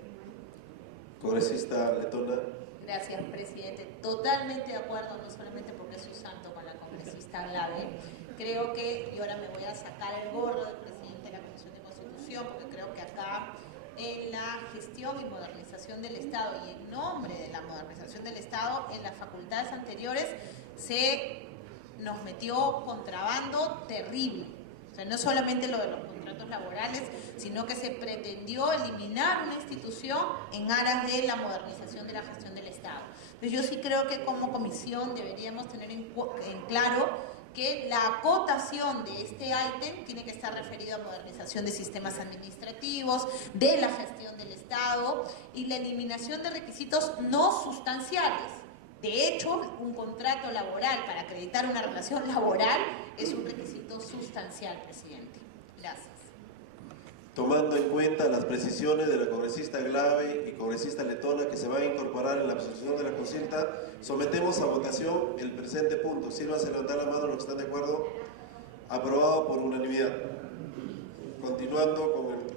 Congresista Letona. Gracias, presidente. Totalmente de acuerdo, no solamente porque es su santo con la congresista Glave. Creo que, y ahora me voy a sacar el gorro del presidente de la Comisión de Constitución, porque creo que acá en la gestión y modernización del Estado y en nombre de la modernización del Estado, en las facultades anteriores se nos metió contrabando terrible. O sea, no solamente lo de los contratos laborales, sino que se pretendió eliminar una institución en aras de la modernización de la gestión del Estado. Entonces yo sí creo que como comisión deberíamos tener en claro que la acotación de este ítem tiene que estar referido a modernización de sistemas administrativos, de la gestión del Estado y la eliminación de requisitos no sustanciales. De hecho, un contrato laboral para acreditar una relación laboral es un requisito sustancial, presidente. Gracias. Tomando en cuenta las precisiones de la congresista Glave y congresista Letona que se van a incorporar en la presentación de la consulta, sometemos a votación el presente punto. Sírvanse a levantar la mano los que están de acuerdo. Aprobado por unanimidad. Continuando con el...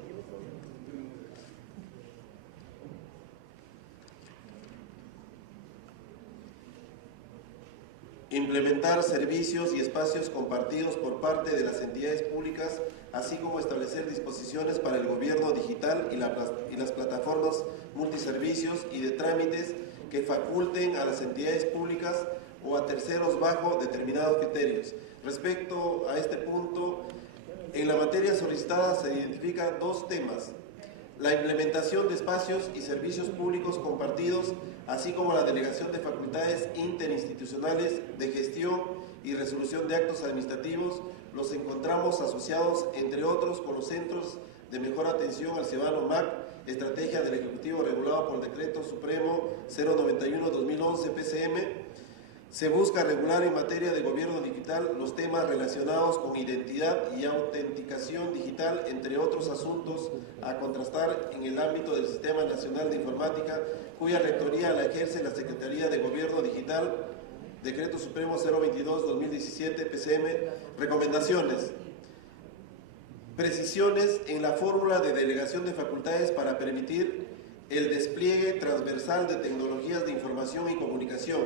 Implementar servicios y espacios compartidos por parte de las entidades públicas, así como establecer disposiciones para el gobierno digital y las plataformas multiservicios y de trámites que faculten a las entidades públicas o a terceros bajo determinados criterios. Respecto a este punto, en la materia solicitada se identifican dos temas: la implementación de espacios y servicios públicos compartidos, así como la delegación de facultades interinstitucionales de gestión y resolución de actos administrativos. Los encontramos asociados, entre otros, con los Centros de Mejor Atención al Ciudadano MAC, estrategia del Ejecutivo regulado por el Decreto Supremo 091-2011 PCM. Se busca regular en materia de gobierno digital los temas relacionados con identidad y autenticación digital, entre otros asuntos a contrastar en el ámbito del Sistema Nacional de Informática, cuya rectoría la ejerce la Secretaría de Gobierno Digital, Decreto Supremo 022-2017 PCM. Recomendaciones: precisiones en la fórmula de delegación de facultades para permitir el despliegue transversal de tecnologías de información y comunicación,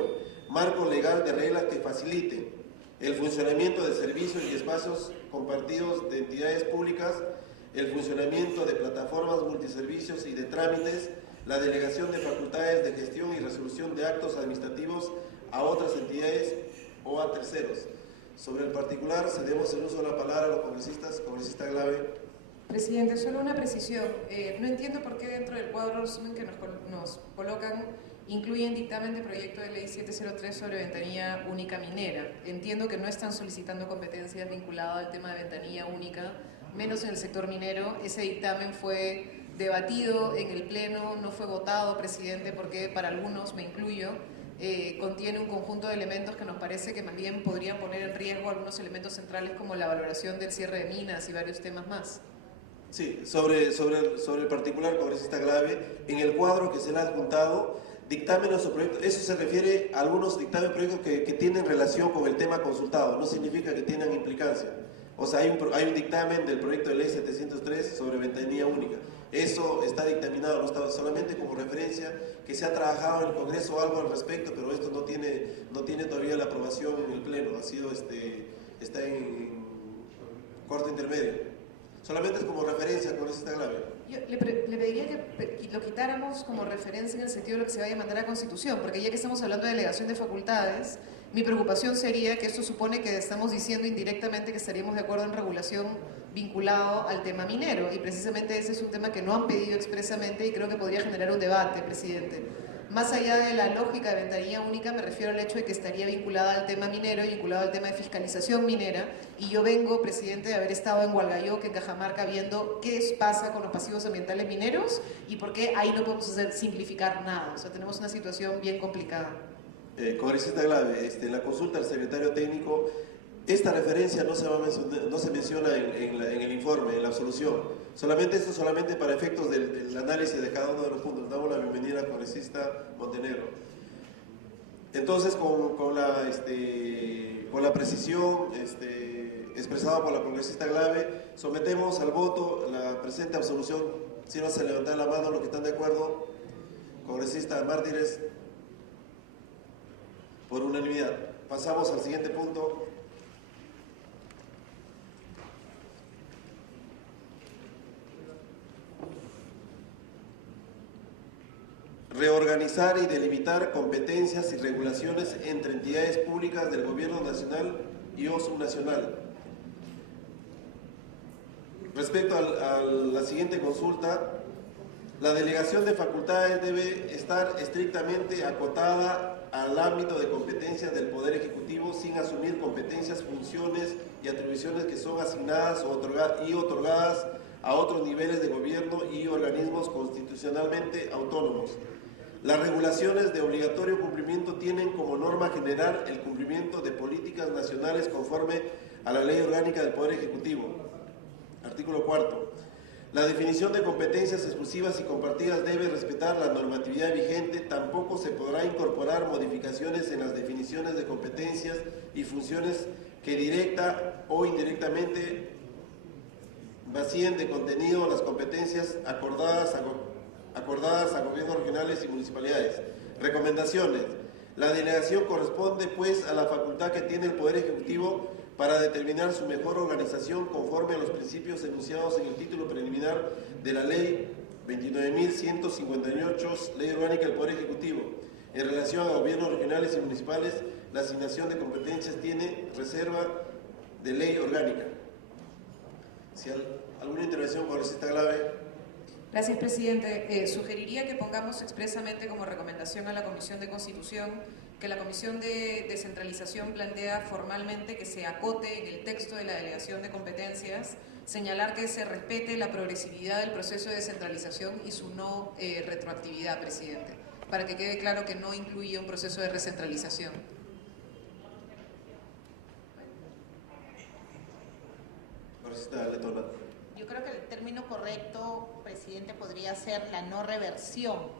marco legal de reglas que faciliten el funcionamiento de servicios y espacios compartidos de entidades públicas, el funcionamiento de plataformas multiservicios y de trámites, la delegación de facultades de gestión y resolución de actos administrativos a otras entidades o a terceros. Sobre el particular, cedemos el uso de la palabra a los congresistas. Congresista Glave. Presidente, solo una precisión. No entiendo por qué dentro del cuadro resumen que nos colocan incluyen dictamen de proyecto de ley 703 sobre ventanilla única minera. Entiendo que no están solicitando competencias vinculadas al tema de ventanilla única, menos en el sector minero. Ese dictamen fue debatido en el Pleno, no fue votado, presidente, porque para algunos, me incluyo, contiene un conjunto de elementos que nos parece que más bien podrían poner en riesgo algunos elementos centrales como la valoración del cierre de minas y varios temas más. Sí, sobre el particular, congresista Glave, en el cuadro que se le ha adjuntado dictámenes o proyectos, eso se refiere a algunos dictámenes proyectos que tienen relación con el tema consultado, no significa que tengan implicancia. O sea, hay un dictamen del proyecto de ley 703 sobre ventanilla única. Eso está dictaminado, no está solamente como referencia, que se ha trabajado en el Congreso algo al respecto, pero esto no tiene todavía la aprobación en el Pleno, está en corte intermedio. Solamente es como referencia, congresista Glave. Yo le pediría que lo quitáramos como referencia en el sentido de lo que se vaya a mandar a Constitución, porque ya que estamos hablando de delegación de facultades, mi preocupación sería que esto supone que estamos diciendo indirectamente que estaríamos de acuerdo en regulación vinculado al tema minero, y precisamente ese es un tema que no han pedido expresamente y creo que podría generar un debate, presidente. Más allá de la lógica de ventanilla única, me refiero al hecho de que estaría vinculada al tema minero y vinculado al tema de fiscalización minera. Y yo vengo, presidente, de haber estado en Hualgayoque, en Cajamarca, viendo qué pasa con los pasivos ambientales mineros y por qué ahí no podemos simplificar nada. O sea, tenemos una situación bien complicada. Congresista Glave, en la consulta al secretario técnico, esta referencia no se menciona en el informe, en la absolución. Esto solamente para efectos del análisis de cada uno de los puntos. Damos la bienvenida al congresista Montenegro. Entonces, con la precisión expresada por la congresista Glave, sometemos al voto la presente absolución. Si no se levantan la mano los que están de acuerdo, congresista Mártires, por unanimidad. Pasamos al siguiente punto. Reorganizar y delimitar competencias y regulaciones entre entidades públicas del Gobierno Nacional y o subnacional. Respecto a la siguiente consulta, la delegación de facultades debe estar estrictamente acotada al ámbito de competencias del Poder Ejecutivo sin asumir competencias, funciones y atribuciones que son asignadas y otorgadas a otros niveles de gobierno y organismos constitucionalmente autónomos. Las regulaciones de obligatorio cumplimiento tienen como norma general el cumplimiento de políticas nacionales conforme a la Ley Orgánica del Poder Ejecutivo. Artículo 4. La definición de competencias exclusivas y compartidas debe respetar la normatividad vigente. Tampoco se podrá incorporar modificaciones en las definiciones de competencias y funciones que directa o indirectamente vacíen de contenido las competencias acordadas a gobiernos regionales y municipalidades. Recomendaciones. La delegación corresponde, pues, a la facultad que tiene el Poder Ejecutivo para determinar su mejor organización conforme a los principios enunciados en el título preliminar de la Ley 29.158, Ley Orgánica del Poder Ejecutivo. En relación a gobiernos regionales y municipales, la asignación de competencias tiene reserva de ley orgánica. Si alguna intervención, congresista Glave. Gracias, presidente. Sugeriría que pongamos expresamente como recomendación a la Comisión de Constitución que la Comisión de Descentralización plantea formalmente que se acote en el texto de la delegación de competencias, señalar que se respete la progresividad del proceso de descentralización y su no retroactividad, presidente, para que quede claro que no incluye un proceso de recentralización. Yo creo que el término correcto, presidente, podría ser la no reversión,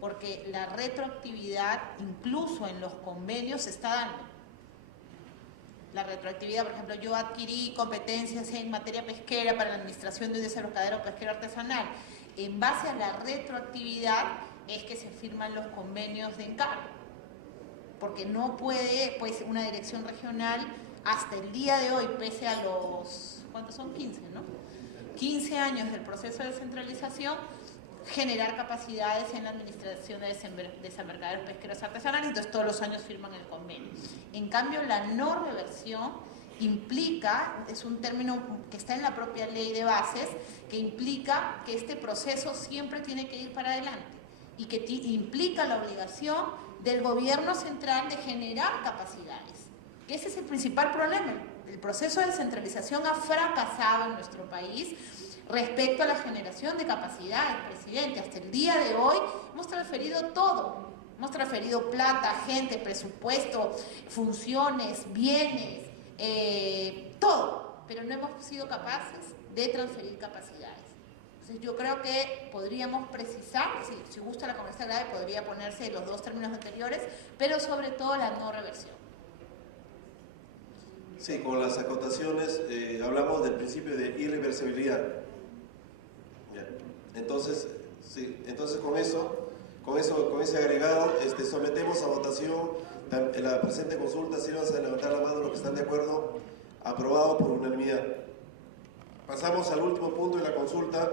porque la retroactividad incluso en los convenios se está dando. La retroactividad, por ejemplo, yo adquirí competencias en materia pesquera para la administración de un desembarcadero pesquero artesanal. En base a la retroactividad es que se firman los convenios de encargo, porque no puede, pues, una dirección regional hasta el día de hoy, pese a los, ¿cuántos son? 15, ¿no? 15 años del proceso de descentralización, generar capacidades en la administración de desembarcaderos pesqueros artesanales, entonces todos los años firman el convenio. En cambio, la no reversión implica, es un término que está en la propia ley de bases, que implica que este proceso siempre tiene que ir para adelante y que implica la obligación del gobierno central de generar capacidades. Que ese es el principal problema. El proceso de descentralización ha fracasado en nuestro país respecto a la generación de capacidades, presidente. Hasta el día de hoy hemos transferido todo. Hemos transferido plata, gente, presupuesto, funciones, bienes, todo. Pero no hemos sido capaces de transferir capacidades. Entonces yo creo que podríamos precisar, si gusta la congresista Grave, podría ponerse los dos términos anteriores, pero sobre todo la no reversión. Sí, con las acotaciones hablamos del principio de irreversibilidad. Ya. Entonces, sí, entonces con ese agregado, sometemos a votación la presente consulta. Sírvanse a levantar la mano los que están de acuerdo. Aprobado por unanimidad. Pasamos al último punto de la consulta.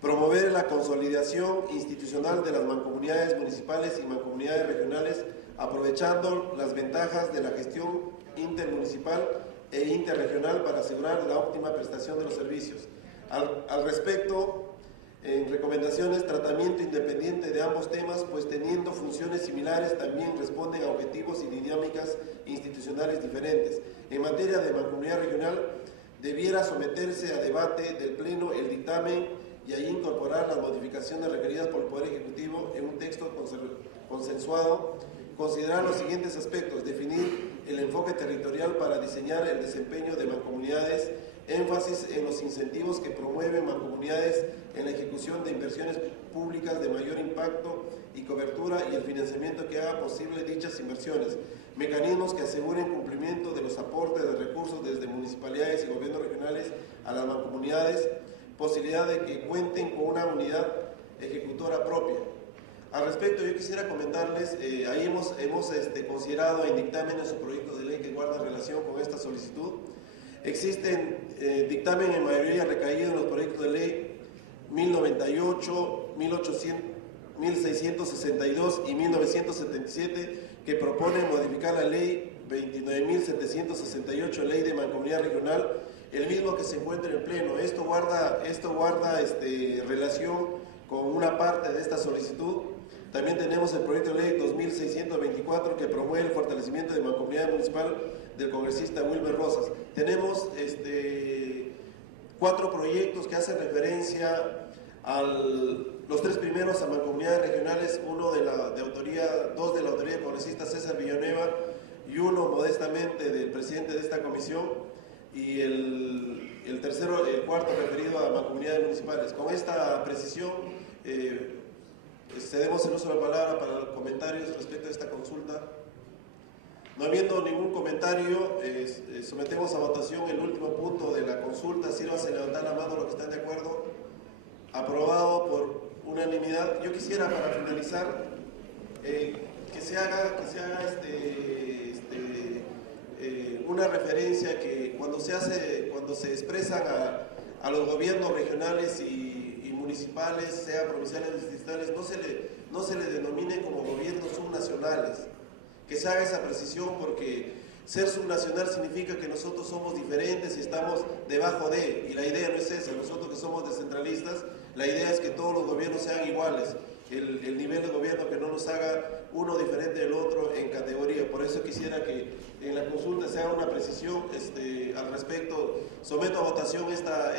Promover la consolidación institucional de las mancomunidades municipales y mancomunidades regionales, aprovechando las ventajas de la gestión intermunicipal e interregional para asegurar la óptima prestación de los servicios. Al respecto, en recomendaciones, tratamiento independiente de ambos temas, pues teniendo funciones similares también responden a objetivos y dinámicas institucionales diferentes. En materia de mancomunidad regional, debiera someterse a debate del Pleno el dictamen y ahí incorporar las modificaciones requeridas por el Poder Ejecutivo en un texto consensuado. Considerar los siguientes aspectos: definir el enfoque territorial para diseñar el desempeño de mancomunidades, énfasis en los incentivos que promueven mancomunidades en la ejecución de inversiones públicas de mayor impacto y cobertura y el financiamiento que haga posible dichas inversiones, mecanismos que aseguren cumplimiento de los aportes de recursos desde municipalidades y gobiernos regionales a las mancomunidades, posibilidad de que cuenten con una unidad ejecutora propia. Al respecto, yo quisiera comentarles, ahí hemos considerado en dictámenes o proyectos de ley que guardan relación con esta solicitud. Existen dictamen en mayoría recaído en los proyectos de ley 1098, 1662 y 1977, que proponen modificar la ley 29.768, ley de mancomunidad regional, el mismo que se encuentra en el Pleno. Esto guarda relación con una parte de esta solicitud. También tenemos el proyecto de ley 2624 que promueve el fortalecimiento de mancomunidad municipal del congresista Wilmer Rosas. Tenemos 4 proyectos que hacen referencia los 3 primeros a mancomunidades regionales, dos de la autoría del congresista César Villanueva y uno modestamente del presidente de esta comisión, y el cuarto referido a mancomunidades municipales. Con esta precisión cedemos el uso de la palabra para los comentarios respecto a esta consulta. No habiendo ningún comentario, sometemos a votación el último punto de la consulta. Sírvanse a levantar la mano los que están de acuerdo. Aprobado por unanimidad. Yo quisiera, para finalizar, que se haga una referencia que cuando se expresan a los gobiernos regionales y municipales, sea provinciales o distritales, no se le denomine como gobiernos subnacionales. Que se haga esa precisión, porque ser subnacional significa que nosotros somos diferentes y estamos debajo de, y la idea no es esa. Nosotros que somos descentralistas, la idea es que todos los gobiernos sean iguales, el nivel de gobierno que no nos haga uno diferente del otro en categoría. Por eso quisiera que en la consulta se haga una precisión al respecto. Someto a votación esta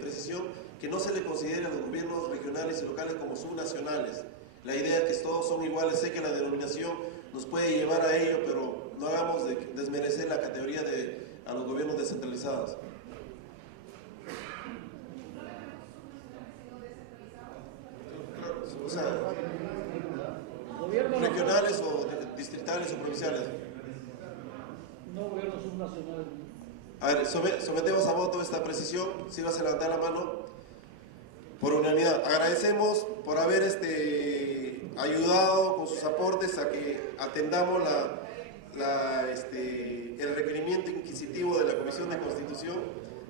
precisión, que no se le considere a los gobiernos regionales y locales como subnacionales. La idea es que todos son iguales. Sé que la denominación nos puede llevar a ello, pero no hagamos desmerecer la categoría a los gobiernos descentralizados. O sea, regionales o distritales o provinciales. No gobiernos subnacionales. A ver, sometemos a voto esta precisión. Si vas a levantar la mano, por unanimidad. Agradecemos por haber ayudado con sus aportes a que atendamos el requerimiento inquisitivo de la Comisión de Constitución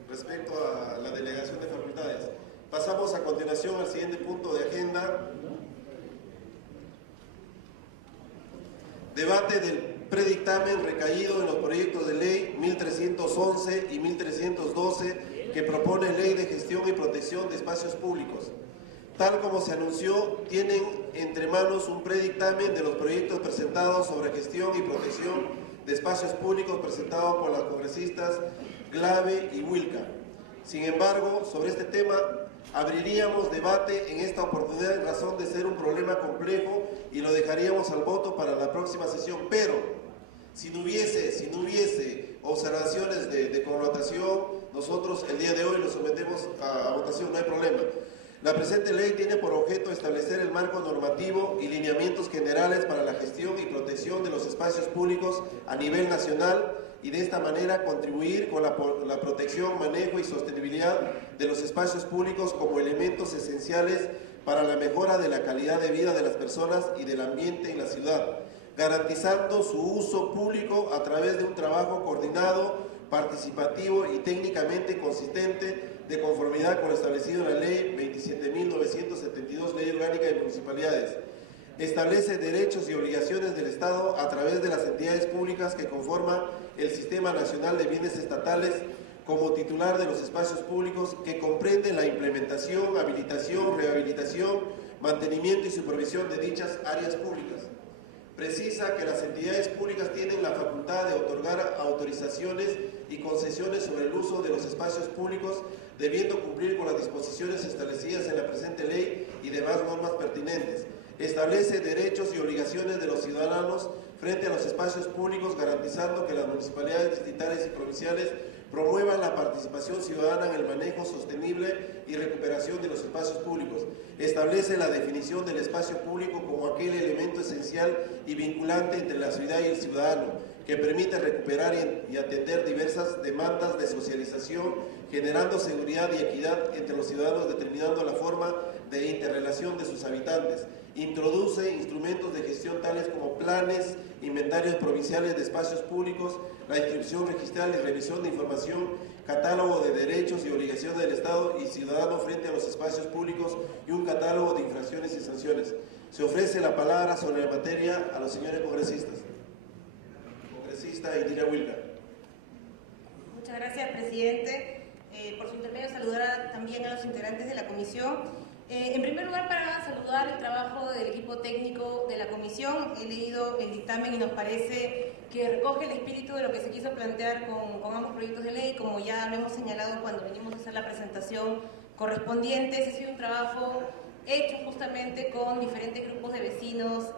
respecto a la delegación de facultades. Pasamos a continuación al siguiente punto de agenda. Debate del predictamen recaído en los proyectos de ley 1311 y 1312 que propone Ley de Gestión y Protección de Espacios Públicos. Tal como se anunció, tienen entre manos un predictamen de los proyectos presentados sobre gestión y protección de espacios públicos presentados por las congresistas Glave y Wilca. Sin embargo, sobre este tema abriríamos debate en esta oportunidad en razón de ser un problema complejo y lo dejaríamos al voto para la próxima sesión. Pero si no hubiese observaciones de connotación, nosotros el día de hoy lo sometemos a votación, no hay problema. La presente ley tiene por objeto establecer el marco normativo y lineamientos generales para la gestión y protección de los espacios públicos a nivel nacional y de esta manera contribuir con la protección, manejo y sostenibilidad de los espacios públicos como elementos esenciales para la mejora de la calidad de vida de las personas y del ambiente en la ciudad, garantizando su uso público a través de un trabajo coordinado, participativo y técnicamente consistente de conformidad con lo establecido en la Ley 27.972, Ley Orgánica de Municipalidades. Establece derechos y obligaciones del Estado a través de las entidades públicas que conforman el Sistema Nacional de Bienes Estatales como titular de los espacios públicos, que comprende la implementación, habilitación, rehabilitación, mantenimiento y supervisión de dichas áreas públicas. Precisa que las entidades públicas tienen la facultad de otorgar autorizaciones y concesiones sobre el uso de los espacios públicos, debiendo cumplir con las disposiciones establecidas en la presente ley y demás normas pertinentes. Establece derechos y obligaciones de los ciudadanos frente a los espacios públicos, garantizando que las municipalidades distritales y provinciales promuevan la participación ciudadana en el manejo sostenible y recuperación de los espacios públicos. Establece la definición del espacio público como aquel elemento esencial y vinculante entre la ciudad y el ciudadano, que permite recuperar y atender diversas demandas de socialización, generando seguridad y equidad entre los ciudadanos, determinando la forma de interrelación de sus habitantes. Introduce instrumentos de gestión tales como planes, inventarios provinciales de espacios públicos, la inscripción registral y revisión de información, catálogo de derechos y obligaciones del Estado y ciudadano frente a los espacios públicos y un catálogo de infracciones y sanciones. Se ofrece la palabra sobre la materia a los señores congresistas. Congresista Indira Wilca. Muchas gracias, presidente. Por su intermedio, saludar también a los integrantes de la comisión. En primer lugar, para saludar el trabajo del equipo técnico de la comisión. He leído el dictamen y nos parece que recoge el espíritu de lo que se quiso plantear con ambos proyectos de ley, como ya lo hemos señalado cuando venimos a hacer la presentación correspondiente. Ese ha sido un trabajo hecho justamente con diferentes grupos de vecinos,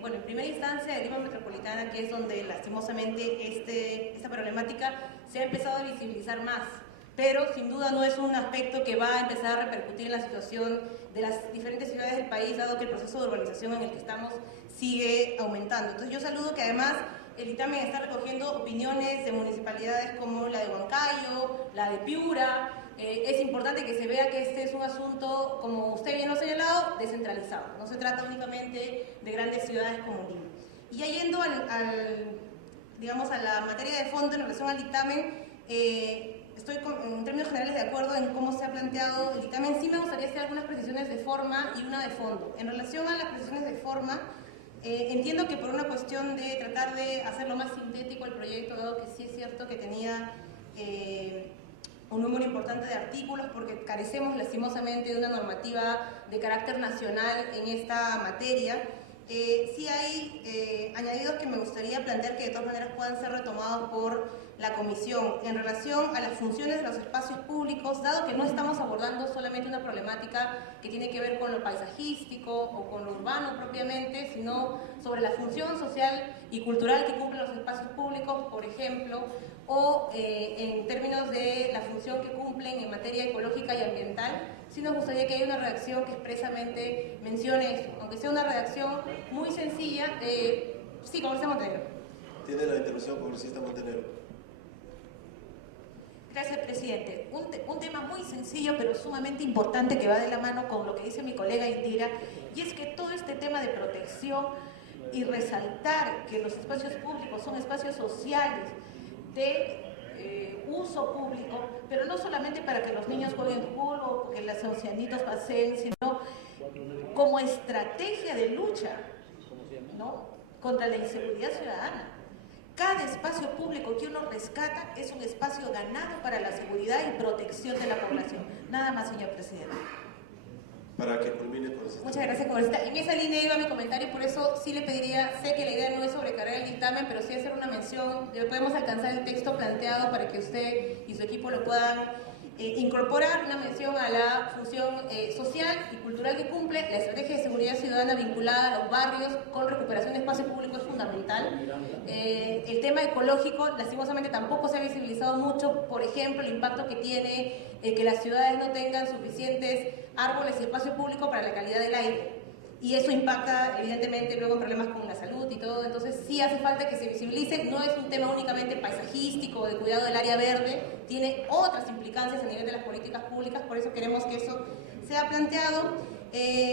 bueno, en primera instancia de Lima Metropolitana, que es donde lastimosamente esta problemática se ha empezado a visibilizar más. Pero sin duda no es un aspecto que va a empezar a repercutir en la situación de las diferentes ciudades del país, dado que el proceso de urbanización en el que estamos sigue aumentando. Entonces yo saludo que además el dictamen está recogiendo opiniones de municipalidades como la de Huancayo, la de Piura. Es importante que se vea que este es un asunto, como usted bien lo ha señalado, descentralizado. No se trata únicamente de grandes ciudades como Lima. Y ya yendo digamos, a la materia de fondo en relación al dictamen, estoy en términos generales de acuerdo en cómo se ha planteado el dictamen. Sí me gustaría hacer algunas precisiones de forma y una de fondo. En relación a las precisiones de forma, entiendo que por una cuestión de tratar de hacerlo más sintético el proyecto, dado que sí es cierto que tenía un número importante de artículos, porque carecemos lastimosamente de una normativa de carácter nacional en esta materia. Sí hay añadidos que me gustaría plantear que de todas maneras puedan ser retomados por la comisión en relación a las funciones de los espacios públicos, dado que no estamos abordando solamente una problemática que tiene que ver con lo paisajístico o con lo urbano propiamente, sino sobre la función social y cultural que cumplen los espacios públicos, por ejemplo, o en términos de la función que cumplen en materia ecológica y ambiental. Sí nos gustaría que haya una redacción que expresamente mencione eso, aunque sea una redacción muy sencilla. Sí, congresista Montenegro. Tiene la intervención, congresista Montenegro. Gracias, presidente. Un tema muy sencillo, pero sumamente importante, que va de la mano con lo que dice mi colega Indira, y es que todo este tema de protección y resaltar que los espacios públicos son espacios sociales de uso público, pero no solamente para que los niños jueguen fútbol o que los ancianitos paseen, sino como estrategia de lucha, ¿no?, contra la inseguridad ciudadana. Cada espacio público que uno rescata es un espacio ganado para la seguridad y protección de la población. Nada más, señor presidente. Para que culmine con eso. Muchas gracias, congresista. En esa línea iba mi comentario, por eso sí le pediría, sé que la idea no es sobrecargar el dictamen, pero sí hacer una mención. Podemos alcanzar el texto planteado para que usted y su equipo lo puedan incorporar una mención a la función social y cultural que cumple. La estrategia de seguridad ciudadana vinculada a los barrios con recuperación de espacio público es fundamental. El tema ecológico, lastimosamente, tampoco se ha visibilizado mucho. Por ejemplo, el impacto que tiene que las ciudades no tengan suficientes árboles y espacio público para la calidad del aire. Y eso impacta evidentemente luego en problemas con la salud y todo. Entonces sí hace falta que se visibilice. No es un tema únicamente paisajístico o de cuidado del área verde, tiene otras implicancias a nivel de las políticas públicas, por eso queremos que eso sea planteado.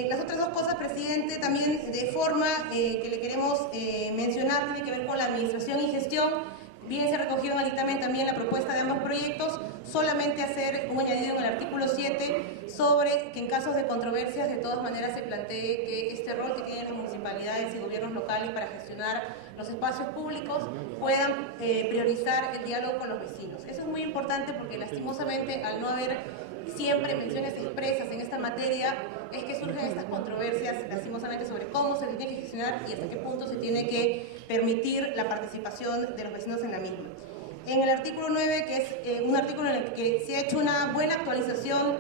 Las otras dos cosas, presidente, también de forma que le queremos mencionar, tiene que ver con la administración y gestión. Bien se recogió en el dictamen también la propuesta de ambos proyectos, solamente hacer un añadido en el artículo 7 sobre que en casos de controversias de todas maneras se plantee que este rol que tienen las municipalidades y gobiernos locales para gestionar los espacios públicos puedan priorizar el diálogo con los vecinos. Eso es muy importante porque lastimosamente al no haber siempre menciones expresas en esta materia es que surgen estas controversias lastimosamente sobre cómo se tiene que gestionar y hasta qué punto se tiene que permitir la participación de los vecinos en la misma. En el artículo 9, que es un artículo en el que se ha hecho una buena actualización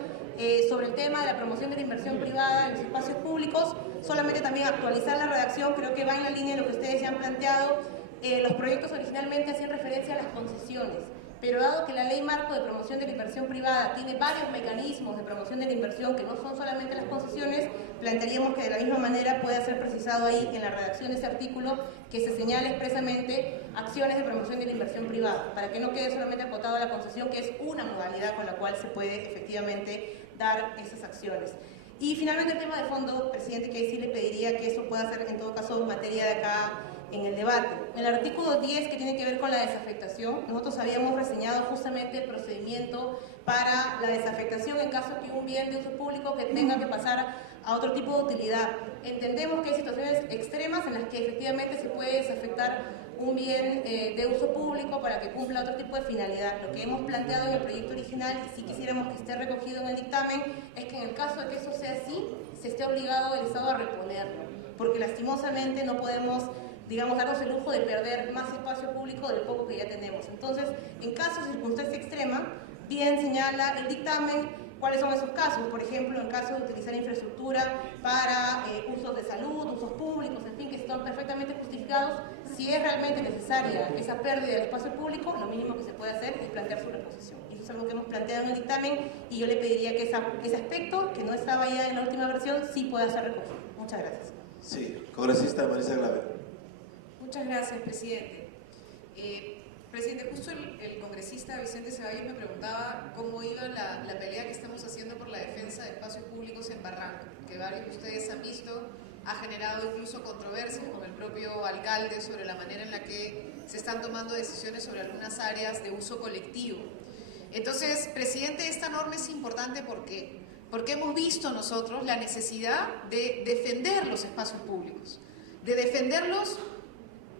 sobre el tema de la promoción de la inversión privada en los espacios públicos, solamente también actualizar la redacción, creo que va en la línea de lo que ustedes ya han planteado. Los proyectos originalmente hacían referencia a las concesiones, pero dado que la Ley Marco de Promoción de la Inversión Privada tiene varios mecanismos de promoción de la inversión que no son solamente las concesiones, plantearíamos que de la misma manera pueda ser precisado ahí en la redacción de ese artículo que se señale expresamente acciones de promoción de la inversión privada, para que no quede solamente acotado a la concesión, que es una modalidad con la cual se puede efectivamente dar esas acciones. Y finalmente el tema de fondo, presidente, que ahí sí le pediría que eso pueda ser en todo caso materia de acá en el debate. En el artículo 10, que tiene que ver con la desafectación, nosotros habíamos reseñado justamente el procedimiento para la desafectación en caso que un bien de uso público que tenga que pasar a otro tipo de utilidad. Entendemos que hay situaciones extremas en las que efectivamente se puede desafectar un bien de uso público para que cumpla otro tipo de finalidad. Lo que hemos planteado en el proyecto original, y si quisiéramos que esté recogido en el dictamen, es que en el caso de que eso sea así, se esté obligado el Estado a reponerlo, porque lastimosamente no podemos, digamos, darnos el lujo de perder más espacio público del poco que ya tenemos. Entonces, en casos de circunstancia extrema, bien señala el dictamen cuáles son esos casos. Por ejemplo, en caso de utilizar infraestructura para usos de salud, usos públicos, en fin, que están perfectamente justificados, si es realmente necesaria esa pérdida del espacio público, lo mínimo que se puede hacer es plantear su reposición. Y eso es algo que hemos planteado en el dictamen y yo le pediría que ese aspecto, que no estaba ya en la última versión, sí pueda ser recogido. Muchas gracias. Sí, congresista Marisa Glave. Muchas gracias, presidente. Presidente, justo el congresista Vicente Ceballos me preguntaba cómo iba la pelea que estamos haciendo por la defensa de espacios públicos en Barranco, que varios de ustedes han visto, ha generado incluso controversias con el propio alcalde sobre la manera en la que se están tomando decisiones sobre algunas áreas de uso colectivo. Entonces, presidente, esta norma es importante porque hemos visto nosotros la necesidad de defender los espacios públicos, de defenderlos.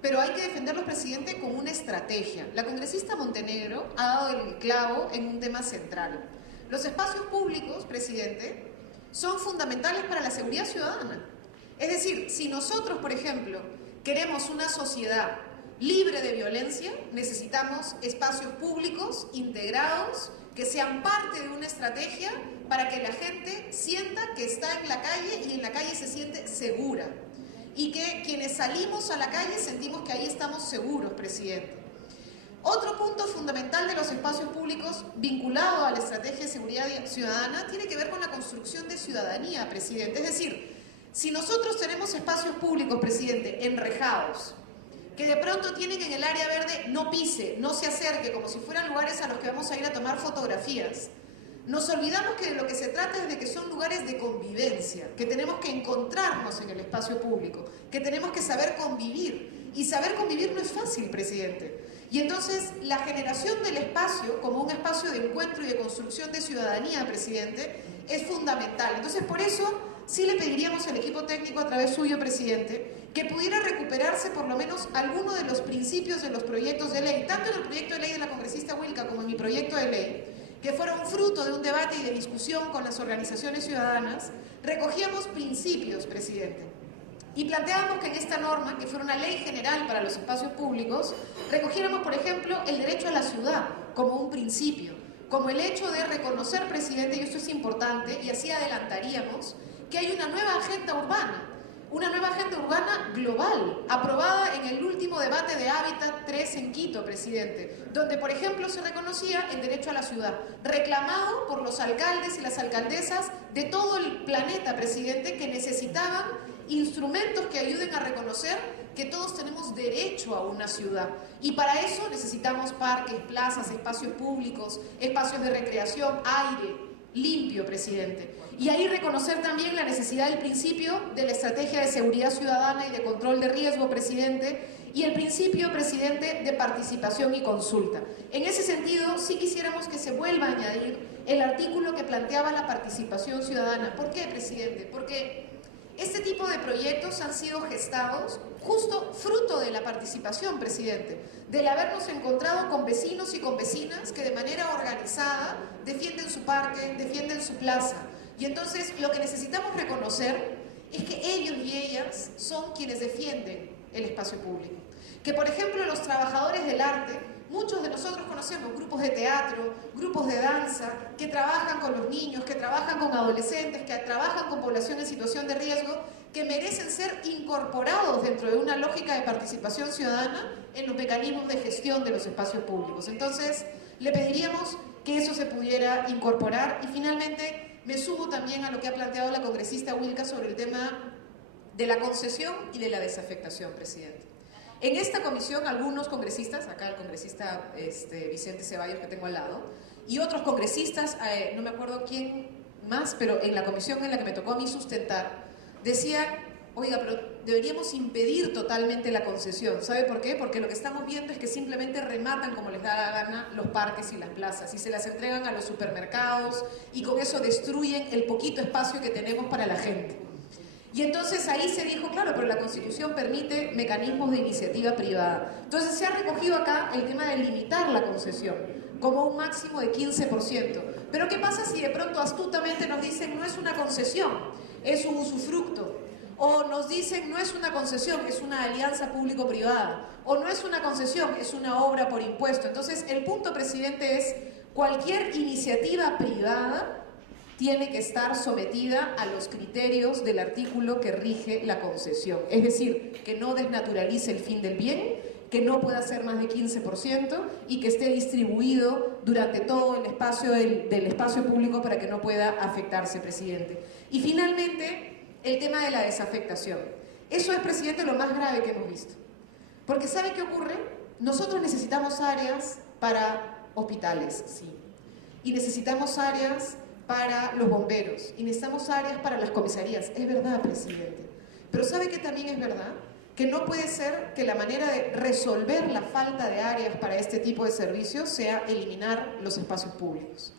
Pero hay que defenderlos, presidente, con una estrategia. La congresista Montenegro ha dado el clavo en un tema central. Los espacios públicos, presidente, son fundamentales para la seguridad ciudadana. Es decir, si nosotros, por ejemplo, queremos una sociedad libre de violencia, necesitamos espacios públicos integrados que sean parte de una estrategia para que la gente sienta que está en la calle y en la calle se siente segura. Y que quienes salimos a la calle sentimos que ahí estamos seguros, presidente. Otro punto fundamental de los espacios públicos vinculado a la estrategia de seguridad ciudadana tiene que ver con la construcción de ciudadanía, presidente. Es decir, si nosotros tenemos espacios públicos, presidente, enrejados, que de pronto tienen en el área verde no pise, no se acerque, como si fueran lugares a los que vamos a ir a tomar fotografías, nos olvidamos que de lo que se trata es de que son lugares de convivencia, que tenemos que encontrarnos en el espacio público, que tenemos que saber convivir. Y saber convivir no es fácil, presidente. Y entonces la generación del espacio como un espacio de encuentro y de construcción de ciudadanía, presidente, es fundamental. Entonces por eso sí le pediríamos al equipo técnico a través suyo, presidente, que pudiera recuperarse por lo menos alguno de los principios de los proyectos de ley, tanto en el proyecto de ley de la congresista Wilca como en mi proyecto de ley, que fueron fruto de un debate y de discusión con las organizaciones ciudadanas. Recogíamos principios, presidente, y planteábamos que en esta norma, que fuera una ley general para los espacios públicos, recogiéramos, por ejemplo, el derecho a la ciudad como un principio, como el hecho de reconocer, presidente, y esto es importante, y así adelantaríamos, que hay una nueva agenda urbana global, aprobada en el último debate de Hábitat 3 en Quito, presidente, donde, por ejemplo, se reconocía el derecho a la ciudad, reclamado por los alcaldes y las alcaldesas de todo el planeta, presidente, que necesitaban instrumentos que ayuden a reconocer que todos tenemos derecho a una ciudad. Y para eso necesitamos parques, plazas, espacios públicos, espacios de recreación, aire limpio, presidente. Y ahí reconocer también la necesidad del principio de la estrategia de seguridad ciudadana y de control de riesgo, presidente, y el principio, presidente, de participación y consulta. En ese sentido, sí quisiéramos que se vuelva a añadir el artículo que planteaba la participación ciudadana. ¿Por qué, presidente? Porque este tipo de proyectos han sido gestados justo fruto de la participación, presidente, del habernos encontrado con vecinos y con vecinas que de manera organizada defienden su parque, defienden su plaza. Y entonces lo que necesitamos reconocer es que ellos y ellas son quienes defienden el espacio público. Que, por ejemplo, los trabajadores del arte, muchos de nosotros conocemos grupos de teatro, grupos de danza, que trabajan con los niños, que trabajan con adolescentes, que trabajan con población en situación de riesgo, que merecen ser incorporados dentro de una lógica de participación ciudadana en los mecanismos de gestión de los espacios públicos. Entonces, le pediríamos que eso se pudiera incorporar. Y finalmente, me sumo también a lo que ha planteado la congresista Wilka sobre el tema de la concesión y de la desafectación, presidente. En esta comisión, algunos congresistas, acá el congresista Vicente Ceballos que tengo al lado, y otros congresistas, no me acuerdo quién más, pero en la comisión en la que me tocó a mí sustentar, decían, oiga, pero deberíamos impedir totalmente la concesión. ¿Sabe por qué? Porque lo que estamos viendo es que simplemente rematan como les da la gana los parques y las plazas y se las entregan a los supermercados y con eso destruyen el poquito espacio que tenemos para la gente. Y entonces ahí se dijo, claro, pero la Constitución permite mecanismos de iniciativa privada. Entonces se ha recogido acá el tema de limitar la concesión como un máximo de 15%. Pero ¿qué pasa si de pronto astutamente nos dicen no es una concesión, es un usufructo? O nos dicen no es una concesión, es una alianza público-privada. O no es una concesión, es una obra por impuesto. Entonces el punto, presidente, es cualquier iniciativa privada tiene que estar sometida a los criterios del artículo que rige la concesión. Es decir, que no desnaturalice el fin del bien, que no pueda ser más de 15% y que esté distribuido durante todo el espacio del espacio público para que no pueda afectarse, presidente. Y finalmente, el tema de la desafectación. Eso es, presidente, lo más grave que hemos visto. Porque ¿sabe qué ocurre? Nosotros necesitamos áreas para hospitales, sí. Y necesitamos áreas para los bomberos y necesitamos áreas para las comisarías. Es verdad, presidente. Pero ¿sabe qué también es verdad? Que no puede ser que la manera de resolver la falta de áreas para este tipo de servicios sea eliminar los espacios públicos.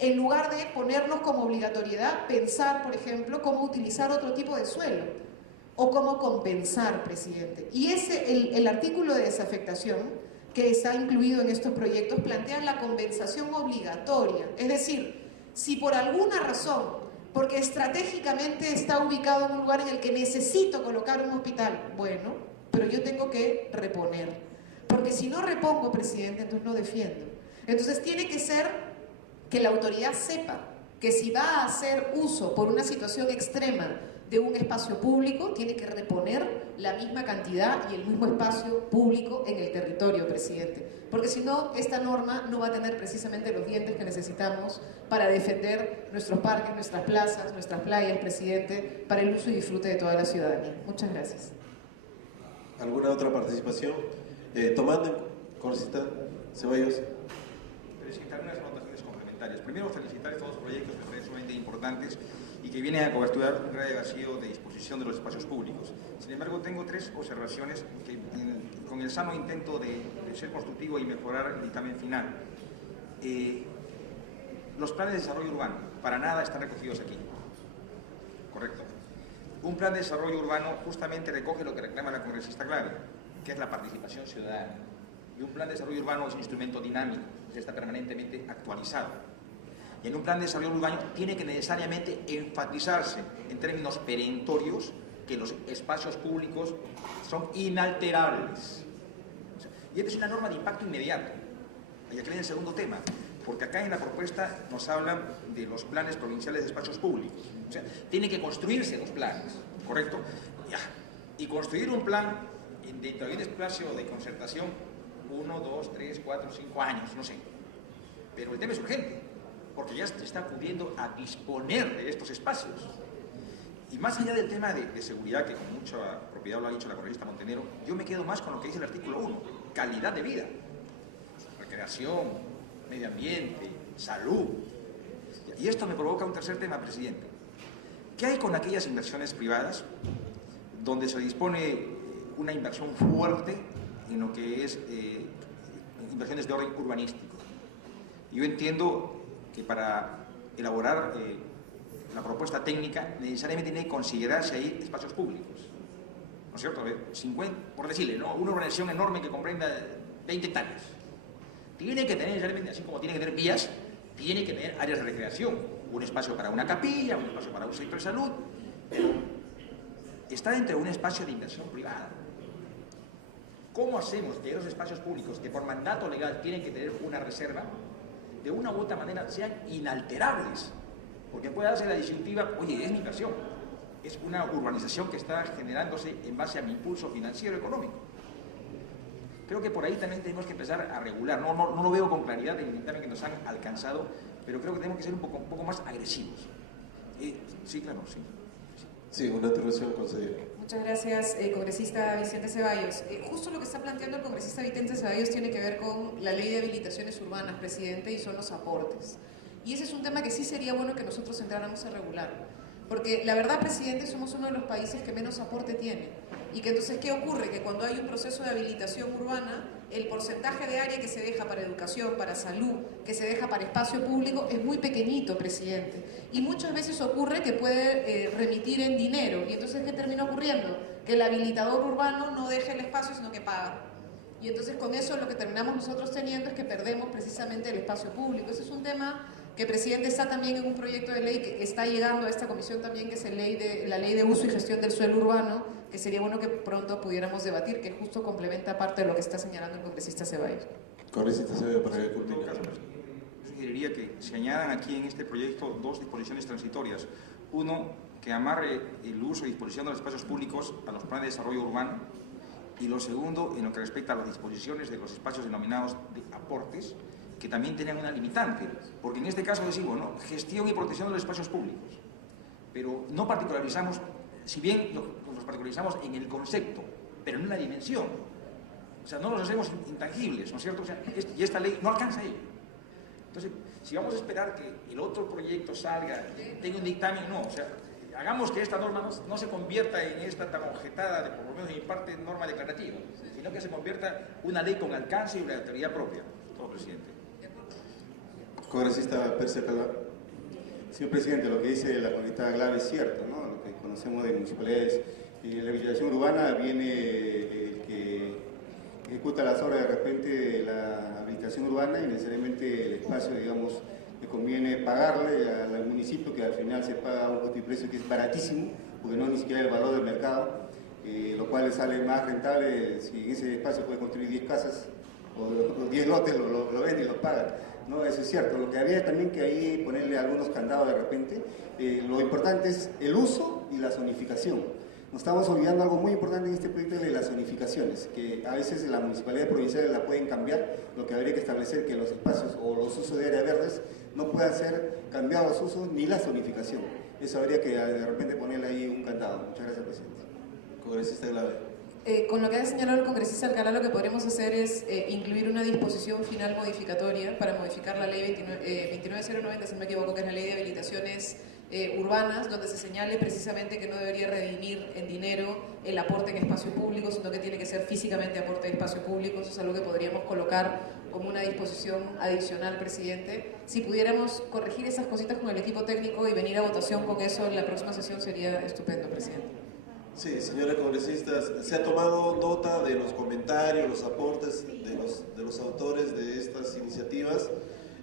En lugar de ponernos como obligatoriedad pensar, por ejemplo, cómo utilizar otro tipo de suelo o cómo compensar, presidente. Y el artículo de desafectación que está incluido en estos proyectos plantea la compensación obligatoria. Es decir, si por alguna razón, porque estratégicamente está ubicado en un lugar en el que necesito colocar un hospital, bueno, pero yo tengo que reponer. Porque si no repongo, presidente, entonces no defiendo. Entonces tiene que ser que la autoridad sepa que si va a hacer uso por una situación extrema de un espacio público, tiene que reponer la misma cantidad y el mismo espacio público en el territorio, presidente. Porque si no, esta norma no va a tener precisamente los dientes que necesitamos para defender nuestros parques, nuestras plazas, nuestras playas, presidente, para el uso y disfrute de toda la ciudadanía. Muchas gracias. ¿Alguna otra participación? Tomando, congresista Ceballos. Presentar unas anotaciones complementarias. Primero, felicitar estos dos proyectos que me parecen sumamente importantes y que vienen a coberturar un grave vacío de disposición de los espacios públicos. Sin embargo, tengo tres observaciones que, con el sano intento de ser constructivo y mejorar el dictamen final. Los planes de desarrollo urbano, para nada están recogidos aquí. ¿Correcto? Un plan de desarrollo urbano justamente recoge lo que reclama la congresista Clave, que es la participación ciudadana. Y un plan de desarrollo urbano es un instrumento dinámico, que está permanentemente actualizado. Y en un plan de desarrollo urbano tiene que necesariamente enfatizarse en términos perentorios que los espacios públicos son inalterables. Y esta es una norma de impacto inmediato. Y aquí viene el segundo tema. porque acá en la propuesta nos hablan de los planes provinciales de espacios públicos. O sea, tienen que construirse los planes, ¿correcto? Ya. Y construir un plan dentro de un espacio de concertación, 1, 2, 3, 4, 5 años, no sé. Pero el tema es urgente, porque ya se está acudiendo a disponer de estos espacios. Y más allá del tema de seguridad, que con mucha propiedad lo ha dicho la congresista Montenegro, yo me quedo más con lo que dice el artículo 1, calidad de vida, recreación, medio ambiente, salud. Y esto me provoca un tercer tema, presidente. ¿Qué hay con aquellas inversiones privadas donde se dispone una inversión fuerte en lo que es inversiones de orden urbanístico? Yo entiendo que para elaborar la propuesta técnica necesariamente tiene que considerarse ahí espacios públicos, ¿no es cierto? 50, por decirle, ¿no? Una urbanización enorme que comprenda 20 hectáreas. Tiene que tener necesariamente, así como tiene que tener vías, tiene que tener áreas de recreación, un espacio para una capilla, un espacio para un centro de salud, pero está dentro de un espacio de inversión privada. ¿Cómo hacemos que esos espacios públicos, que por mandato legal tienen que tener una reserva, de una u otra manera sean inalterables? Porque puede darse la disyuntiva, oye, es mi inversión, es una urbanización que está generándose en base a mi impulso financiero económico. Creo que por ahí también tenemos que empezar a regular. No lo veo con claridad en el dictamen que nos han alcanzado, pero creo que tenemos que ser un poco más agresivos. Sí, claro, sí. Sí, una intervención, consejero. Muchas gracias, congresista Vicente Ceballos. Justo lo que está planteando el congresista Vicente Ceballos tiene que ver con la ley de habilitaciones urbanas, presidente, y son los aportes. Y ese es un tema que sí sería bueno que nosotros entráramos a regular. Porque la verdad, presidente, somos uno de los países que menos aporte tiene. Y que entonces, ¿qué ocurre? Que cuando hay un proceso de habilitación urbana, el porcentaje de área que se deja para educación, para salud, que se deja para espacio público, es muy pequeñito, presidente. Y muchas veces ocurre que puede remitir en dinero. Y entonces, ¿qué termina ocurriendo? Que el habilitador urbano no deja el espacio, sino que paga. Y entonces, con eso, lo que terminamos nosotros teniendo es que perdemos precisamente el espacio público. Ese es un tema que, presidente, está también en un proyecto de ley que está llegando a esta comisión también, que es la ley de uso y gestión del suelo urbano, que sería bueno que pronto pudiéramos debatir, que justo complementa parte de lo que está señalando el congresista Ceballos. Congresista Ceballos, para que En todo caso, sugeriría que se añadan aquí en este proyecto dos disposiciones transitorias. Uno, que amarre el uso y disposición de los espacios públicos a los planes de desarrollo urbano. Y lo segundo, en lo que respecta a las disposiciones de los espacios denominados de aportes, que también tienen una limitante, porque en este caso decimos, ¿no?, gestión y protección de los espacios públicos, pero no particularizamos, si bien los particularizamos en el concepto, pero en una dimensión, o sea, no los hacemos intangibles, ¿no es cierto? O sea, y esta ley no alcanza ahí. Entonces, si vamos a esperar que el otro proyecto salga, tenga un dictamen, no, o sea, hagamos que esta norma no se convierta en esta tan objetada, por lo menos en mi parte, norma declarativa, sino que se convierta una ley con alcance y obligatoriedad propia. Todo, presidente. Congresista Percy Calva. Señor presidente, lo que dice la congresista Glave es cierto, ¿no? Lo que conocemos de municipalidades. En la habilitación urbana viene el que ejecuta las obras de repente de la habilitación urbana y necesariamente el espacio, digamos, le conviene pagarle al municipio, que al final se paga un costo y precio que es baratísimo, porque no es ni siquiera el valor del mercado, lo cual le sale más rentable si en ese espacio puede construir 10 casas o 10 lotes, lo venden y lo pagan. No, eso es cierto. Lo que había también que ahí ponerle algunos candados de repente. Lo importante es el uso y la zonificación. Nos estamos olvidando algo muy importante en este proyecto de las zonificaciones, que a veces las municipalidades provinciales la pueden cambiar, lo que habría que establecer que los espacios o los usos de áreas verdes no puedan ser cambiados los usos ni la zonificación. Eso habría que de repente ponerle ahí un candado. Muchas gracias, presidente. Congresista Glave. Con lo que ha señalado el congresista Alcalá, lo que podremos hacer es incluir una disposición final modificatoria para modificar la ley 29090, si no me equivoco, que es la ley de habilitaciones urbanas, donde se señale precisamente que no debería redimir en dinero el aporte en espacio público, sino que tiene que ser físicamente aporte de espacio público. Eso es algo que podríamos colocar como una disposición adicional, presidente. Si pudiéramos corregir esas cositas con el equipo técnico y venir a votación con eso en la próxima sesión, sería estupendo, presidente. Sí, señora congresistas, se ha tomado nota de los comentarios, los aportes de los autores de estas iniciativas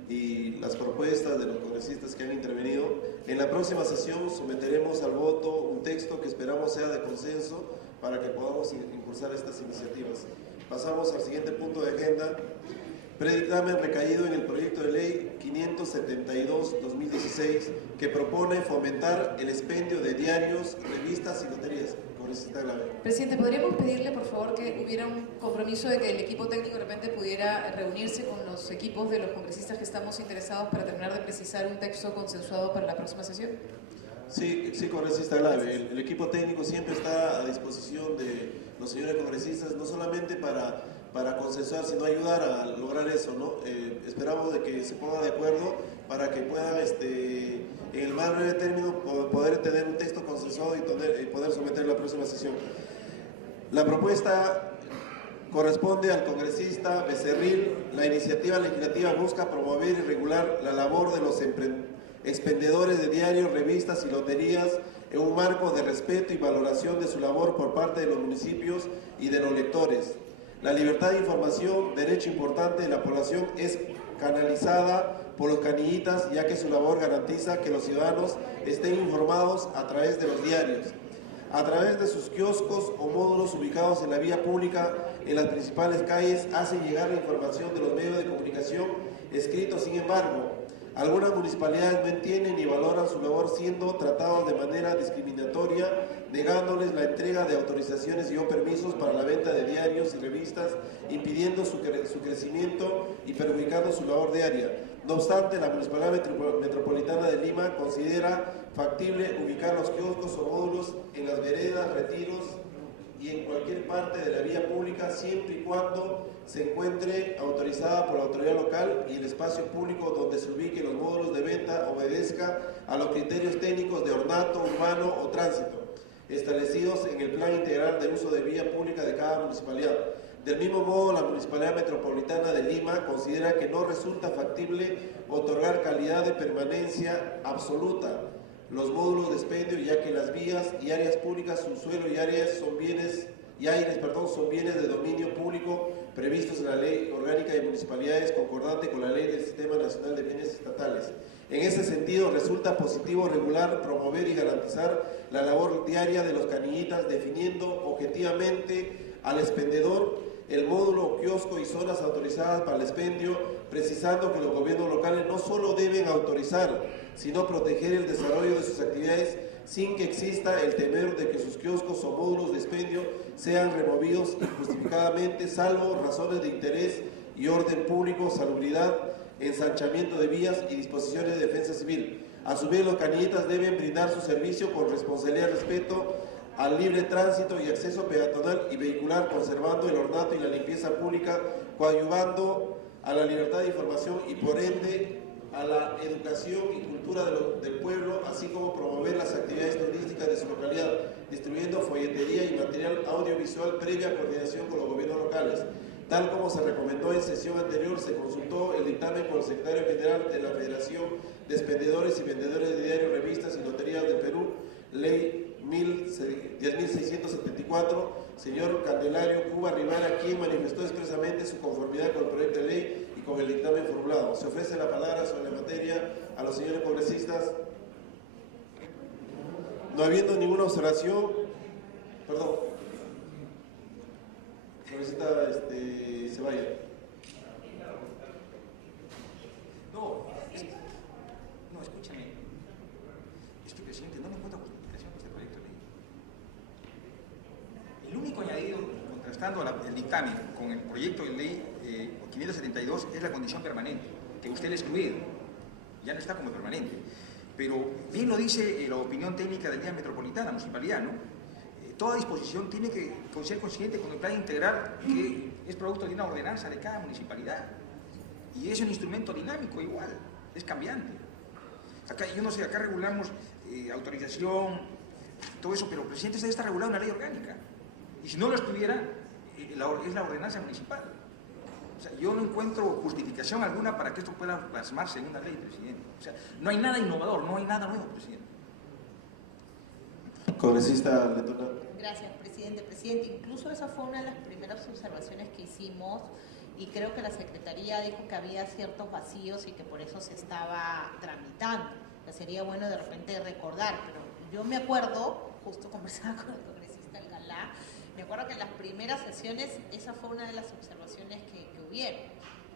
y las propuestas de los congresistas que han intervenido. En la próxima sesión someteremos al voto un texto que esperamos sea de consenso para que podamos impulsar estas iniciativas. Pasamos al siguiente punto de agenda. Predictamen recaído en el proyecto de ley 572-2016, que propone fomentar el expendio de diarios, revistas y loterías. Congresista Glave. Presidente, ¿podríamos pedirle, por favor, que hubiera un compromiso de que el equipo técnico de repente pudiera reunirse con los equipos de los congresistas que estamos interesados para terminar de precisar un texto consensuado para la próxima sesión? Sí, congresista Glave. El equipo técnico siempre está a disposición de los señores congresistas, no solamente para consensuar, sino ayudar a lograr eso, ¿no? Esperamos de que se pongan de acuerdo para que puedan, en el más breve término, poder tener un texto consensuado y poder someterlo a la próxima sesión. La propuesta corresponde al congresista Becerril. La iniciativa legislativa busca promover y regular la labor de los expendedores de diarios, revistas y loterías en un marco de respeto y valoración de su labor por parte de los municipios y de los lectores. La libertad de información, derecho importante de la población, es canalizada por los canillitas, ya que su labor garantiza que los ciudadanos estén informados a través de los diarios, a través de sus kioscos o módulos ubicados en la vía pública, en las principales calles, hacen llegar la información de los medios de comunicación escritos. Sin embargo, algunas municipalidades no entienden ni valoran su labor, siendo tratados de manera discriminatoria, negándoles la entrega de autorizaciones y o permisos para la venta de diarios y revistas, impidiendo su crecimiento y perjudicando su labor diaria. No obstante, la Municipalidad Metropolitana de Lima considera factible ubicar los kioscos o módulos en las veredas, retiros y en cualquier parte de la vía pública, siempre y cuando se encuentre autorizada por la autoridad local y el espacio público donde se ubiquen los módulos de venta obedezca a los criterios técnicos de ornato urbano o tránsito establecidos en el Plan Integral de Uso de Vía Pública de cada municipalidad. Del mismo modo, la Municipalidad Metropolitana de Lima considera que no resulta factible otorgar calidad de permanencia absoluta los módulos de expendio, ya que las vías y áreas públicas, su suelo y áreas son bienes de dominio público previstos en la Ley Orgánica de Municipalidades, concordante con la Ley del Sistema Nacional de Bienes Estatales. En ese sentido, resulta positivo regular, promover y garantizar la labor diaria de los canillitas, definiendo objetivamente al expendedor, el módulo, kiosco y zonas autorizadas para el expendio, precisando que los gobiernos locales no solo deben autorizar, sino proteger el desarrollo de sus actividades sin que exista el temor de que sus kioscos o módulos de expendio sean removidos injustificadamente, salvo razones de interés y orden público, salubridad, ensanchamiento de vías y disposiciones de defensa civil. A su vez, los canillitas deben brindar su servicio con responsabilidad y respeto al libre tránsito y acceso peatonal y vehicular, conservando el ornato y la limpieza pública, coadyuvando a la libertad de información y por ende a la educación y cultura del pueblo, así como promover las actividades turísticas de su localidad, distribuyendo folletería y material audiovisual previa coordinación con los gobiernos locales. Tal como se recomendó en sesión anterior, se consultó el dictamen con el secretario general de la Federación de Expendedores y Vendedores de Diarios, Revistas y Loterías del Perú, Ley 10.674, señor Candelario Cuba Rivera, quien manifestó expresamente su conformidad con el proyecto de ley y con el dictamen formulado. Se ofrece la palabra sobre la materia a los señores congresistas. No habiendo ninguna observación, perdón. Congresista Ceballos. No, escúchame. Presidente, no me encuentro justificación de este proyecto de ley. El único añadido, contrastando el dictamen con el proyecto de ley 572, es la condición permanente, que usted le ha excluido. Ya no está como permanente. Pero bien lo dice la opinión técnica del Día Metropolitana, Municipalidad, ¿no? Toda disposición tiene que ser consciente con el plan integral que es producto de una ordenanza de cada municipalidad. Y es un instrumento dinámico igual, es cambiante. Acá, yo no sé, acá regulamos autorización, todo eso, pero el presidente debe estar regulado en la ley orgánica. Y si no lo estuviera, es la ordenanza municipal. O sea, yo no encuentro justificación alguna para que esto pueda plasmarse en una ley, presidente. O sea, no hay nada innovador, no hay nada nuevo, presidente. Congresista Letona. Gracias, presidente. Presidente, incluso esa fue una de las primeras observaciones que hicimos y creo que la Secretaría dijo que había ciertos vacíos y que por eso se estaba tramitando. Que sería bueno de repente recordar, pero yo me acuerdo, justo conversaba con el congresista Alcalá, me acuerdo que en las primeras sesiones esa fue una de las observaciones que hubieron.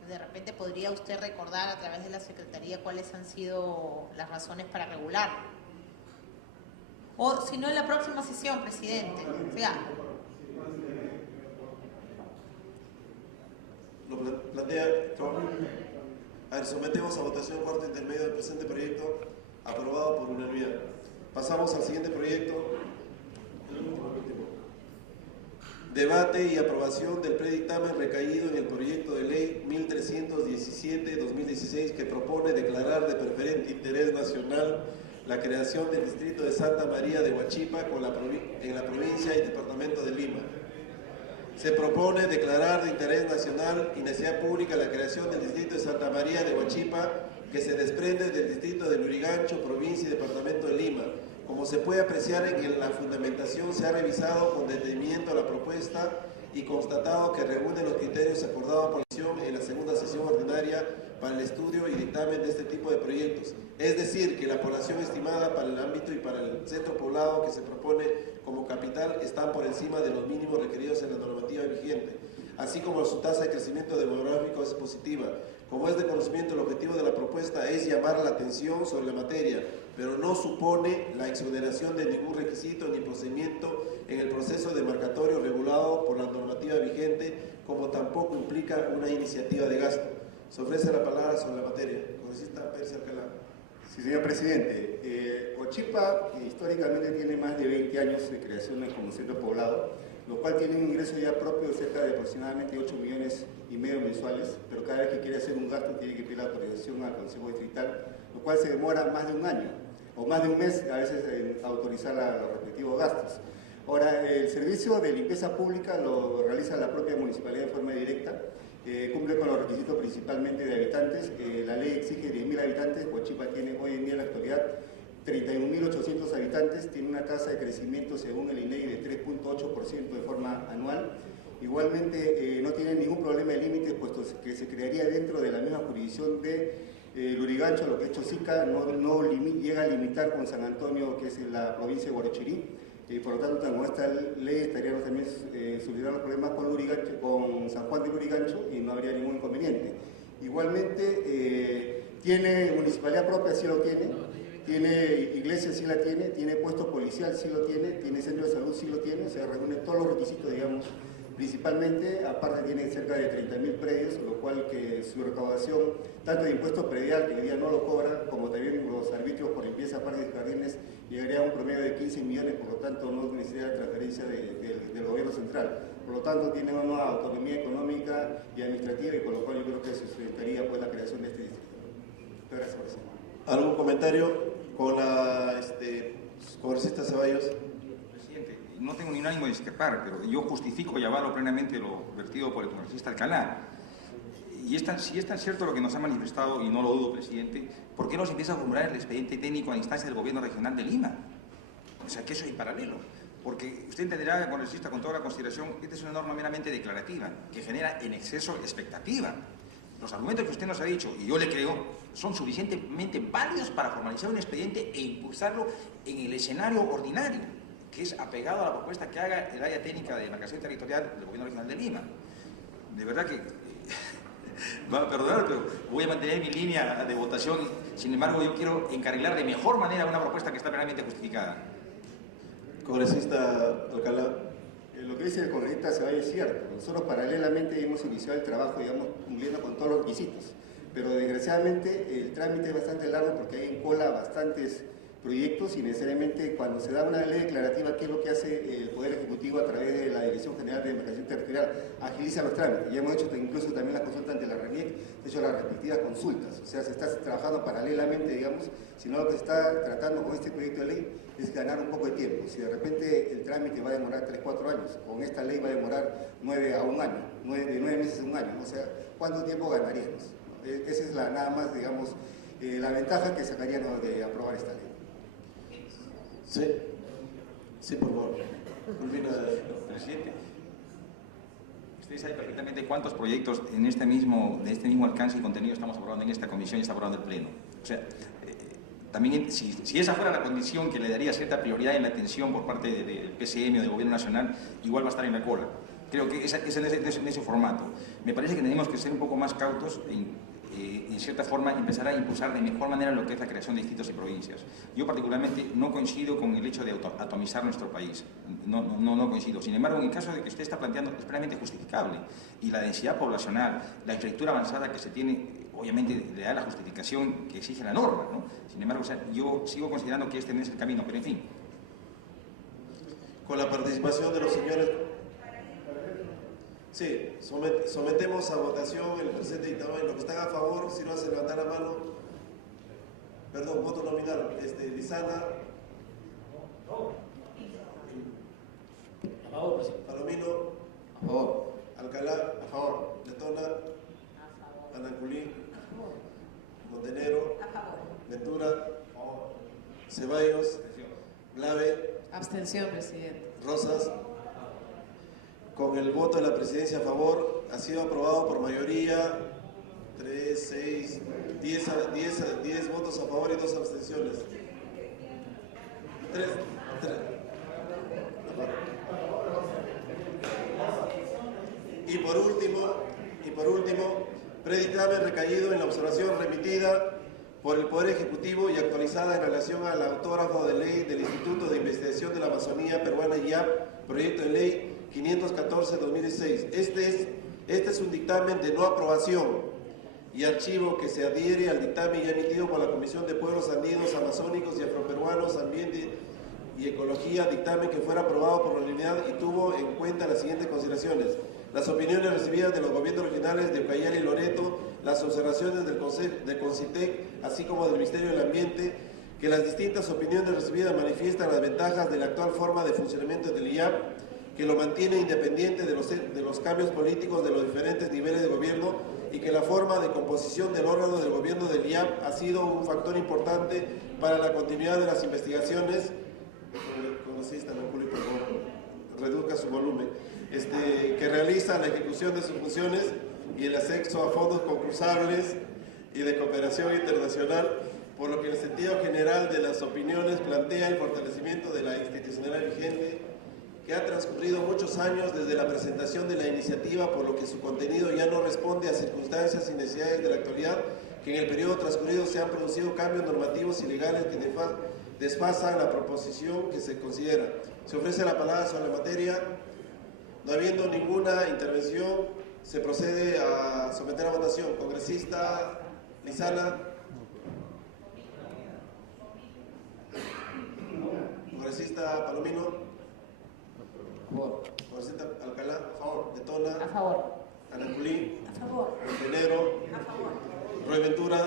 de repente podría usted recordar a través de la Secretaría cuáles han sido las razones para regular. O si no, en la próxima sesión, presidente. Ya. Lo plantea. A ver, sometemos a votación cuarto intermedio del presente proyecto aprobado por unanimidad. Pasamos al siguiente proyecto. El último. Debate y aprobación del predictamen recaído en el proyecto de ley 1317-2016 que propone declarar de preferente interés nacional la creación del distrito de Santa María de Huachipa en la provincia y departamento de Lima. Se propone declarar de interés nacional y necesidad pública la creación del distrito de Santa María de Huachipa que se desprende del distrito de Lurigancho, provincia y departamento de Lima. Como se puede apreciar en la fundamentación, se ha revisado con detenimiento la propuesta y constatado que reúne los criterios acordados por la comisión en la segunda sesión ordinaria para el estudio y dictamen de este tipo de proyectos. Es decir, que la población estimada para el ámbito y para el centro poblado que se propone como capital están por encima de los mínimos requeridos en la normativa vigente, así como su tasa de crecimiento demográfico es positiva. Como es de conocimiento, el objetivo de la propuesta es llamar la atención sobre la materia, pero no supone la exoneración de ningún requisito ni procedimiento en el proceso demarcatorio regulado por la normativa vigente, como tampoco implica una iniciativa de gasto. Se ofrece la palabra sobre la materia. Congresista Pérez Alcalá. Sí, señor presidente. Huachipa históricamente tiene más de 20 años de creación como centro poblado, lo cual tiene un ingreso ya propio de cerca de aproximadamente 8,5 millones mensuales, pero cada vez que quiere hacer un gasto tiene que pedir la autorización al Consejo Distrital, lo cual se demora más de un año o más de un mes a veces en autorizar los respectivos gastos. Ahora, el servicio de limpieza pública lo realiza la propia municipalidad de forma directa, cumple con los requisitos principalmente de habitantes. La ley exige 10.000 habitantes, Huachipa tiene hoy en día en la actualidad 31.800 habitantes, tiene una tasa de crecimiento según el INEGI de 3.8% de forma anual. Igualmente no tiene ningún problema de límites, puesto que se crearía dentro de la misma jurisdicción de Lurigancho, lo que es Chosica, no llega a limitar con San Antonio, que es en la provincia de Huarochirí. Por lo tanto, con esta ley estaríamos también solucionando los problemas con San Juan de Lurigancho y no habría ningún inconveniente. Igualmente, tiene municipalidad propia, sí lo tiene iglesia, sí la tiene puesto policial, sí lo tiene centro de salud, sí lo tiene, o sea, reúne todos los requisitos, digamos, principalmente, aparte tiene cerca de 30.000 predios, lo cual que su recaudación, tanto de impuesto predial, que hoy día no lo cobra, como también los arbitrios por limpieza, parques y jardines, llegaría a un promedio de 15 millones, por lo tanto no necesita transferencia del gobierno central. Por lo tanto, tiene una autonomía económica y administrativa, y con lo cual yo creo que se sustentaría pues, la creación de este distrito. Gracias, presidente. ¿Algún comentario con la congresista Ceballos? Presidente, no tengo ni un ánimo de discrepar, pero yo justifico y avalo plenamente lo vertido por el congresista Alcalá. Y si es tan cierto lo que nos ha manifestado, y no lo dudo, presidente, ¿por qué no se empieza a formular el expediente técnico a instancia del Gobierno Regional de Lima? O sea, que eso es paralelo. Porque usted entenderá, congresista, con toda la consideración, que esta es una norma meramente declarativa, que genera en exceso expectativa. Los argumentos que usted nos ha dicho, y yo le creo, son suficientemente válidos para formalizar un expediente e impulsarlo en el escenario ordinario, que es apegado a la propuesta que haga el área técnica de demarcación territorial del Gobierno Regional de Lima. De verdad que, va a perdonar, pero voy a mantener mi línea de votación. Sin embargo, yo quiero encarrilar de mejor manera una propuesta que está plenamente justificada. Congresista Alcalá. Lo que dice el congresista Ceballos es cierto. Nosotros paralelamente hemos iniciado el trabajo, digamos, cumpliendo con todos los requisitos. Pero desgraciadamente el trámite es bastante largo porque hay en cola bastantes proyectos y necesariamente cuando se da una ley declarativa, ¿qué es lo que hace el Poder Ejecutivo a través de la Dirección General de Demarcación Territorial? Agiliza los trámites. Ya hemos hecho incluso también la consulta ante la RENIEC, se han hecho las respectivas consultas. O sea, se está trabajando paralelamente, digamos, sino lo que se está tratando con este proyecto de ley es ganar un poco de tiempo. Si de repente el trámite va a demorar 3-4 años, con esta ley va a demorar 9 a un año, de 9 meses a un año. O sea, ¿cuánto tiempo ganaríamos? Esa es nada más, digamos, la ventaja que sacaríamos de aprobar esta ley. Sí, por favor. Presidente, usted sabe perfectamente cuántos proyectos de este mismo alcance y contenido estamos aprobando en esta comisión y está aprobando el Pleno. O sea, también si esa fuera la condición que le daría cierta prioridad en la atención por parte del PCM o del Gobierno Nacional, igual va a estar en la cola. Creo que es en ese formato. Me parece que tenemos que ser un poco más cautos en cierta forma, empezar a impulsar de mejor manera lo que es la creación de distritos y provincias. Yo particularmente no coincido con el hecho de atomizar nuestro país. No coincido. Sin embargo, en el caso de que usted está planteando, es plenamente justificable. Y la densidad poblacional, la infraestructura avanzada que se tiene, obviamente le da la justificación que exige la norma, ¿no? Sin embargo, o sea, yo sigo considerando que este no es el camino, pero en fin. Con la participación de los señores... Sí, sometemos a votación el presente dictamen. Los que están a favor, si no hacen levantar la mano. Perdón, voto nominal. Lizana. A favor, presidente. Palomino. A favor. Alcalá. A favor. Letona. A favor. Ananculí. A favor. Montenegro. A favor. Ventura. Ceballos. Glave. Abstención, presidente. Rosas. Con el voto de la presidencia a favor, ha sido aprobado por mayoría, 3, 6, 10 votos a favor y 2 abstenciones. 3. Y por último, predictamen recaído en la observación remitida por el Poder Ejecutivo y actualizada en relación al autógrafo de ley del Instituto de Investigación de la Amazonía Peruana IAP, proyecto de ley 514-2016. Este es un dictamen de no aprobación y archivo que se adhiere al dictamen ya emitido por la Comisión de Pueblos Andinos, Amazónicos y Afroperuanos, Ambiente y Ecología, dictamen que fuera aprobado por unanimidad y tuvo en cuenta las siguientes consideraciones: las opiniones recibidas de los gobiernos regionales de Ucayali y Loreto, las observaciones del CONCITEC, así como del Ministerio del Ambiente, que las distintas opiniones recibidas manifiestan las ventajas de la actual forma de funcionamiento del IAP, que lo mantiene independiente de los cambios políticos de los diferentes niveles de gobierno y que la forma de composición del órgano del gobierno del IAP ha sido un factor importante para la continuidad de las investigaciones. Congresista, por favor, reduzca su volumen. Que realiza la ejecución de sus funciones y el acceso a fondos concursables y de cooperación internacional, por lo que en el sentido general de las opiniones plantea el fortalecimiento de la institucionalidad vigente, que ha transcurrido muchos años desde la presentación de la iniciativa, por lo que su contenido ya no responde a circunstancias y necesidades de la actualidad, que en el periodo transcurrido se han producido cambios normativos y legales que desfasan la proposición que se considera. Se ofrece la palabra sobre la materia. No habiendo ninguna intervención, se procede a someter a votación. Congresista Lizana. Congresista Palomino. A favor. Congresista Alcalá. A favor. Letona. A favor. Ananculí. A favor. Montenegro. A favor. Roy Ventura.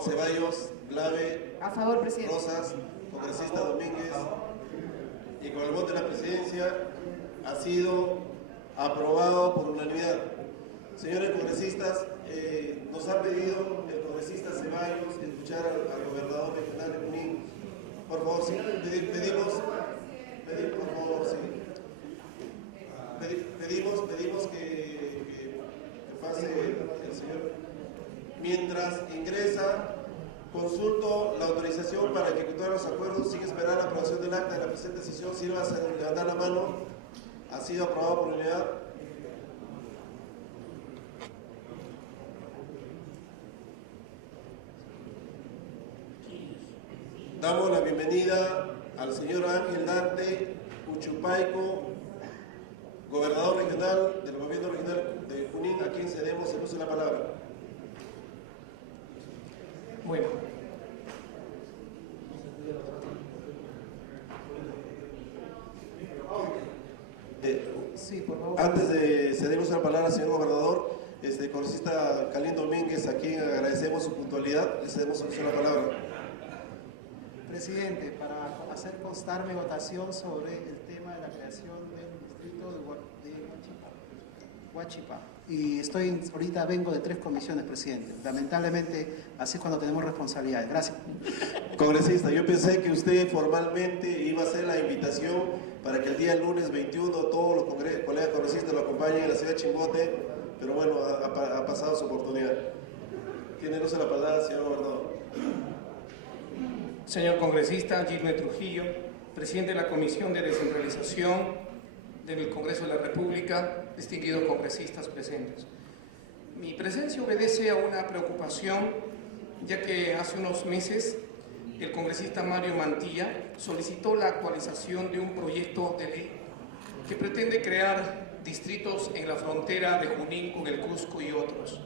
Ceballos. Glave. A favor, presidente. Rosas. Congresista Domínguez. Y con el voto de la presidencia ha sido aprobado por unanimidad. Señores congresistas, nos ha pedido el congresista Ceballos escuchar al gobernador regional de Junín. Por favor, sí, pedimos que pase el señor. Mientras ingresa, consulto la autorización para ejecutar los acuerdos sin esperar la aprobación del acta de la presente sesión. Sirva a levantar la mano. Ha sido aprobado por unanimidad. Damos la bienvenida al señor Ángel Dante Uchupaico, gobernador regional del gobierno regional de Junín, a quien cedemos el uso de la palabra. Bueno. Sí, por favor. Antes de cedernos la palabra al señor gobernador, congresista Calín Domínguez, a quien agradecemos su puntualidad, le cedemos el uso de la palabra. Presidente, para hacer constar mi votación sobre el tema de la creación del distrito de Huachipa. Y ahorita vengo de 3 comisiones, presidente. Lamentablemente, así es cuando tenemos responsabilidades. Gracias. Congresista, yo pensé que usted formalmente iba a hacer la invitación para que el día lunes 21 todos los colegas congresistas lo acompañen en la ciudad de Chimbote, pero bueno, ha pasado su oportunidad. Tiene uso de la palabra, señor gobernador. Señor congresista Gilmer Trujillo, presidente de la Comisión de Descentralización, del Congreso de la República, distinguidos congresistas presentes. Mi presencia obedece a una preocupación, ya que hace unos meses el congresista Mario Mantilla solicitó la actualización de un proyecto de ley que pretende crear distritos en la frontera de Junín con el Cusco y otros.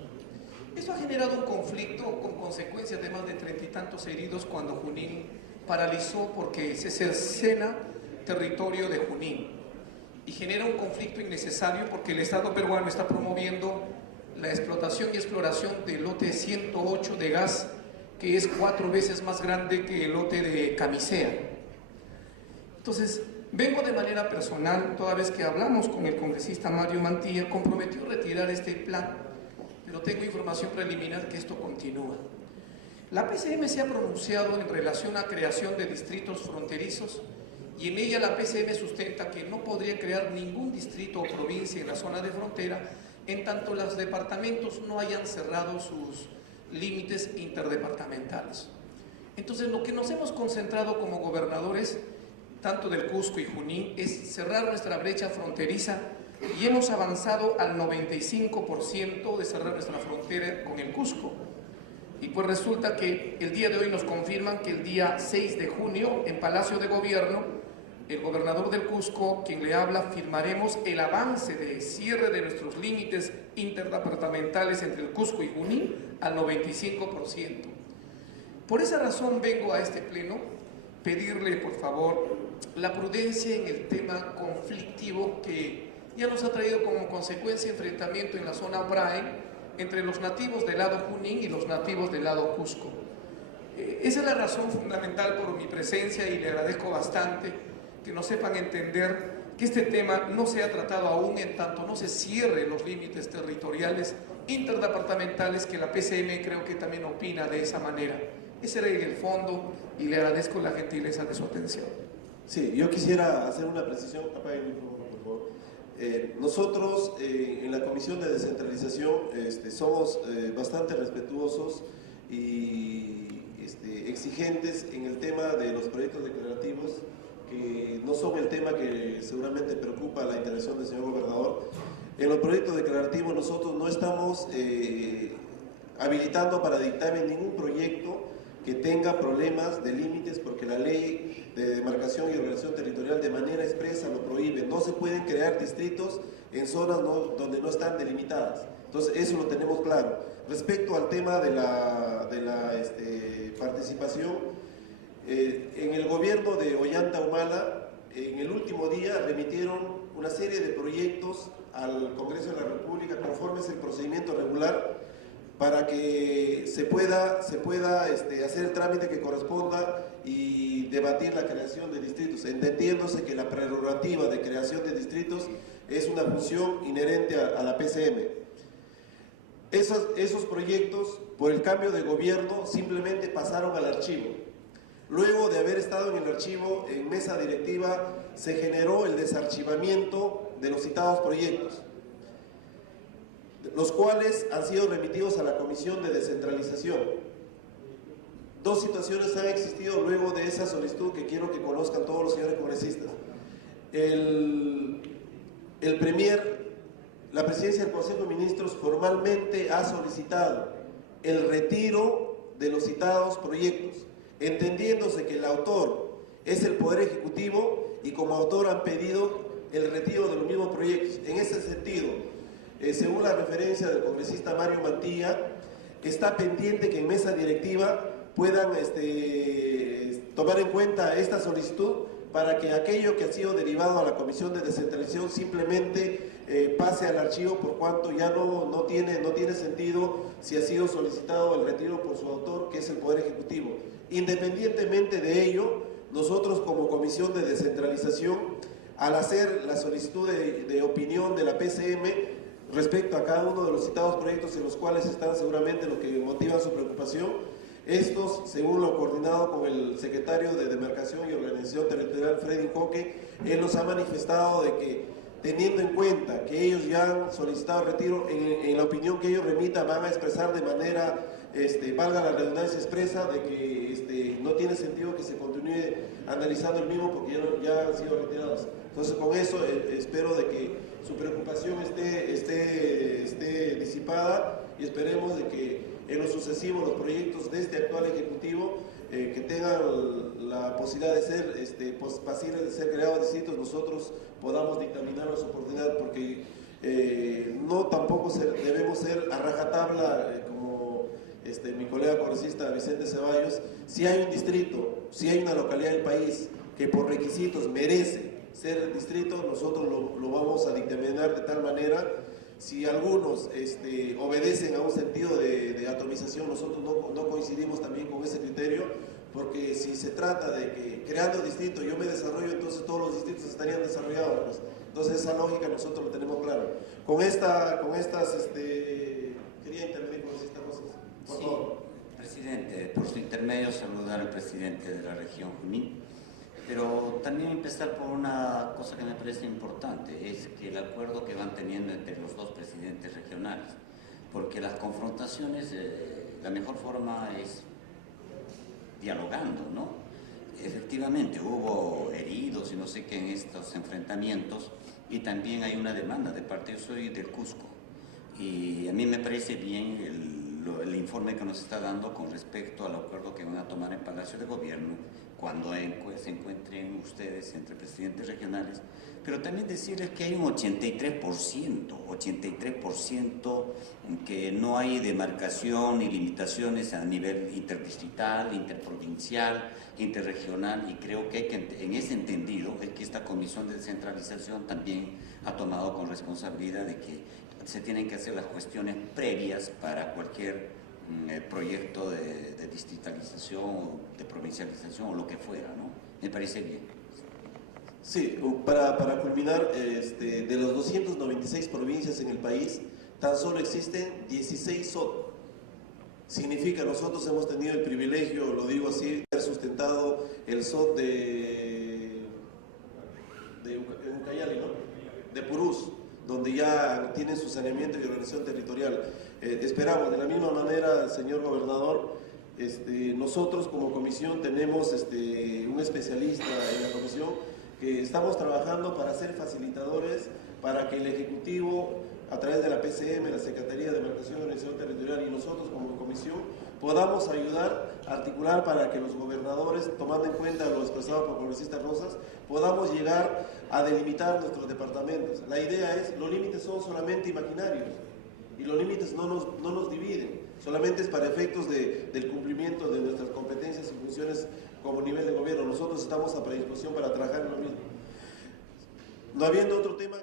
Esto ha generado un conflicto con consecuencias de más de 30 y tantos heridos cuando Junín paralizó porque se cercena territorio de Junín y genera un conflicto innecesario porque el Estado peruano está promoviendo la explotación y exploración del lote 108 de gas, que es 4 veces más grande que el lote de Camisea. Entonces, vengo de manera personal, toda vez que hablamos con el congresista Mario Mantilla, comprometió retirar este plan, pero tengo información preliminar que esto continúa. La PCM se ha pronunciado en relación a creación de distritos fronterizos y en ella la PCM sustenta que no podría crear ningún distrito o provincia en la zona de frontera en tanto los departamentos no hayan cerrado sus límites interdepartamentales. Entonces, lo que nos hemos concentrado como gobernadores, tanto del Cusco y Junín, es cerrar nuestra brecha fronteriza y hemos avanzado al 95% de cerrar nuestra frontera con el Cusco. Y pues resulta que el día de hoy nos confirman que el día 6 de junio en Palacio de Gobierno, el gobernador del Cusco, quien le habla, firmaremos el avance de cierre de nuestros límites interdepartamentales entre el Cusco y Junín al 95%. Por esa razón vengo a este pleno pedirle, por favor, la prudencia en el tema conflictivo que ya nos ha traído como consecuencia enfrentamiento en la zona Brae entre los nativos del lado Junín y los nativos del lado Cusco. Esa es la razón fundamental por mi presencia y le agradezco bastante que nos sepan entender que este tema no se ha tratado aún en tanto no se cierre los límites territoriales interdepartamentales, que la PCM creo que también opina de esa manera. Ese era el fondo y le agradezco la gentileza de su atención. Sí, yo quisiera hacer una precisión. Apague el micrófono, por favor. Nosotros en la Comisión de Descentralización somos bastante respetuosos y exigentes en el tema de los proyectos declarativos, que no son el tema que seguramente preocupa la intervención del señor gobernador. En los proyectos declarativos nosotros no estamos habilitando para dictamen ningún proyecto que tenga problemas de límites, porque la ley de demarcación y ordenación territorial de manera expresa lo prohíbe. No se pueden crear distritos en zonas donde no están delimitadas. Entonces eso lo tenemos claro. Respecto al tema de la participación, en el gobierno de Ollanta Humala, en el último día remitieron una serie de proyectos al Congreso de la República conforme es el procedimiento regular, para que se pueda hacer el trámite que corresponda y debatir la creación de distritos, entendiéndose que la prerrogativa de creación de distritos es una función inherente a la PCM. Esos proyectos, por el cambio de gobierno, simplemente pasaron al archivo. Luego de haber estado en el archivo, en mesa directiva, se generó el desarchivamiento de los citados proyectos, los cuales han sido remitidos a la Comisión de Descentralización. Dos situaciones han existido luego de esa solicitud que quiero que conozcan todos los señores congresistas. El Premier, la Presidencia del Consejo de Ministros, formalmente ha solicitado el retiro de los citados proyectos, entendiéndose que el autor es el Poder Ejecutivo y como autor han pedido el retiro de los mismos proyectos. En ese sentido, según la referencia del congresista Mario Mantilla, está pendiente que en mesa directiva puedan tomar en cuenta esta solicitud para que aquello que ha sido derivado a la Comisión de Descentralización simplemente pase al archivo, por cuanto ya no tiene sentido si ha sido solicitado el retiro por su autor, que es el Poder Ejecutivo. Independientemente de ello, nosotros como Comisión de Descentralización, al hacer la solicitud de opinión de la PCM respecto a cada uno de los citados proyectos, en los cuales están seguramente lo que motiva su preocupación, estos, según lo coordinado con el secretario de Demarcación y Organización Territorial, Freddy Coque, él nos ha manifestado de que, teniendo en cuenta que ellos ya han solicitado retiro, en la opinión que ellos remitan van a expresar de manera valga la redundancia expresa, de que no tiene sentido que se continúe analizando el mismo porque ya han sido retirados. Entonces, con eso espero de que su preocupación esté disipada y esperemos de que en lo sucesivo los proyectos de este actual Ejecutivo que tengan la posibilidad de ser pasibles de ser creados distritos, nosotros podamos dictaminar su oportunidad, porque no tampoco debemos ser a rajatabla como mi colega congresista Vicente Ceballos. Si hay un distrito, si hay una localidad del país que por requisitos merece ser distrito, nosotros lo vamos a dictaminar de tal manera. Si algunos obedecen a un sentido de atomización, nosotros no coincidimos también con ese criterio, porque si se trata de que creando distritos yo me desarrollo, entonces todos los distritos estarían desarrollados, pues. Entonces esa lógica nosotros lo tenemos claro. Quería intervenir con estas cosas. Por favor. Presidente, por su intermedio saludar al presidente de la región Junín. Pero también empezar por una cosa que me parece importante, es que el acuerdo que van teniendo entre los dos presidentes regionales, porque las confrontaciones, la mejor forma es dialogando, ¿no? Efectivamente, hubo heridos y no sé qué en estos enfrentamientos, y también hay una demanda de parte, yo soy del Cusco, y a mí me parece bien el informe que nos está dando con respecto al acuerdo que van a tomar en Palacio de Gobierno cuando se encuentren ustedes entre presidentes regionales, pero también decirles que hay un 83% que no hay demarcación ni limitaciones a nivel interdistrital, interprovincial, interregional, y creo que hay que, en ese entendido, es que esta comisión de descentralización también ha tomado con responsabilidad de que se tienen que hacer las cuestiones previas para cualquier proyecto de distritalización, de provincialización o lo que fuera, ¿no? Me parece bien. Sí, para culminar, de los 296 provincias en el país, tan solo existen 16 SOT. Significa, nosotros hemos tenido el privilegio, lo digo así, de haber sustentado el SOT de Ucayali, ¿no? De Purús, donde ya tienen su saneamiento y organización territorial. Esperamos, de la misma manera, señor gobernador, nosotros como comisión tenemos un especialista en la comisión que estamos trabajando para ser facilitadores, para que el Ejecutivo, a través de la PCM, la Secretaría de Demarcación y Organización Territorial, y nosotros como comisión, podamos ayudar a articular para que los gobernadores, tomando en cuenta lo expresado por congresista Rosas, podamos llegar a delimitar nuestros departamentos. La idea es, los límites son solamente imaginarios y los límites no nos dividen, solamente es para efectos del cumplimiento de nuestras competencias y funciones como nivel de gobierno. Nosotros estamos a predisposición para trabajar en lo mismo. No habiendo otro tema...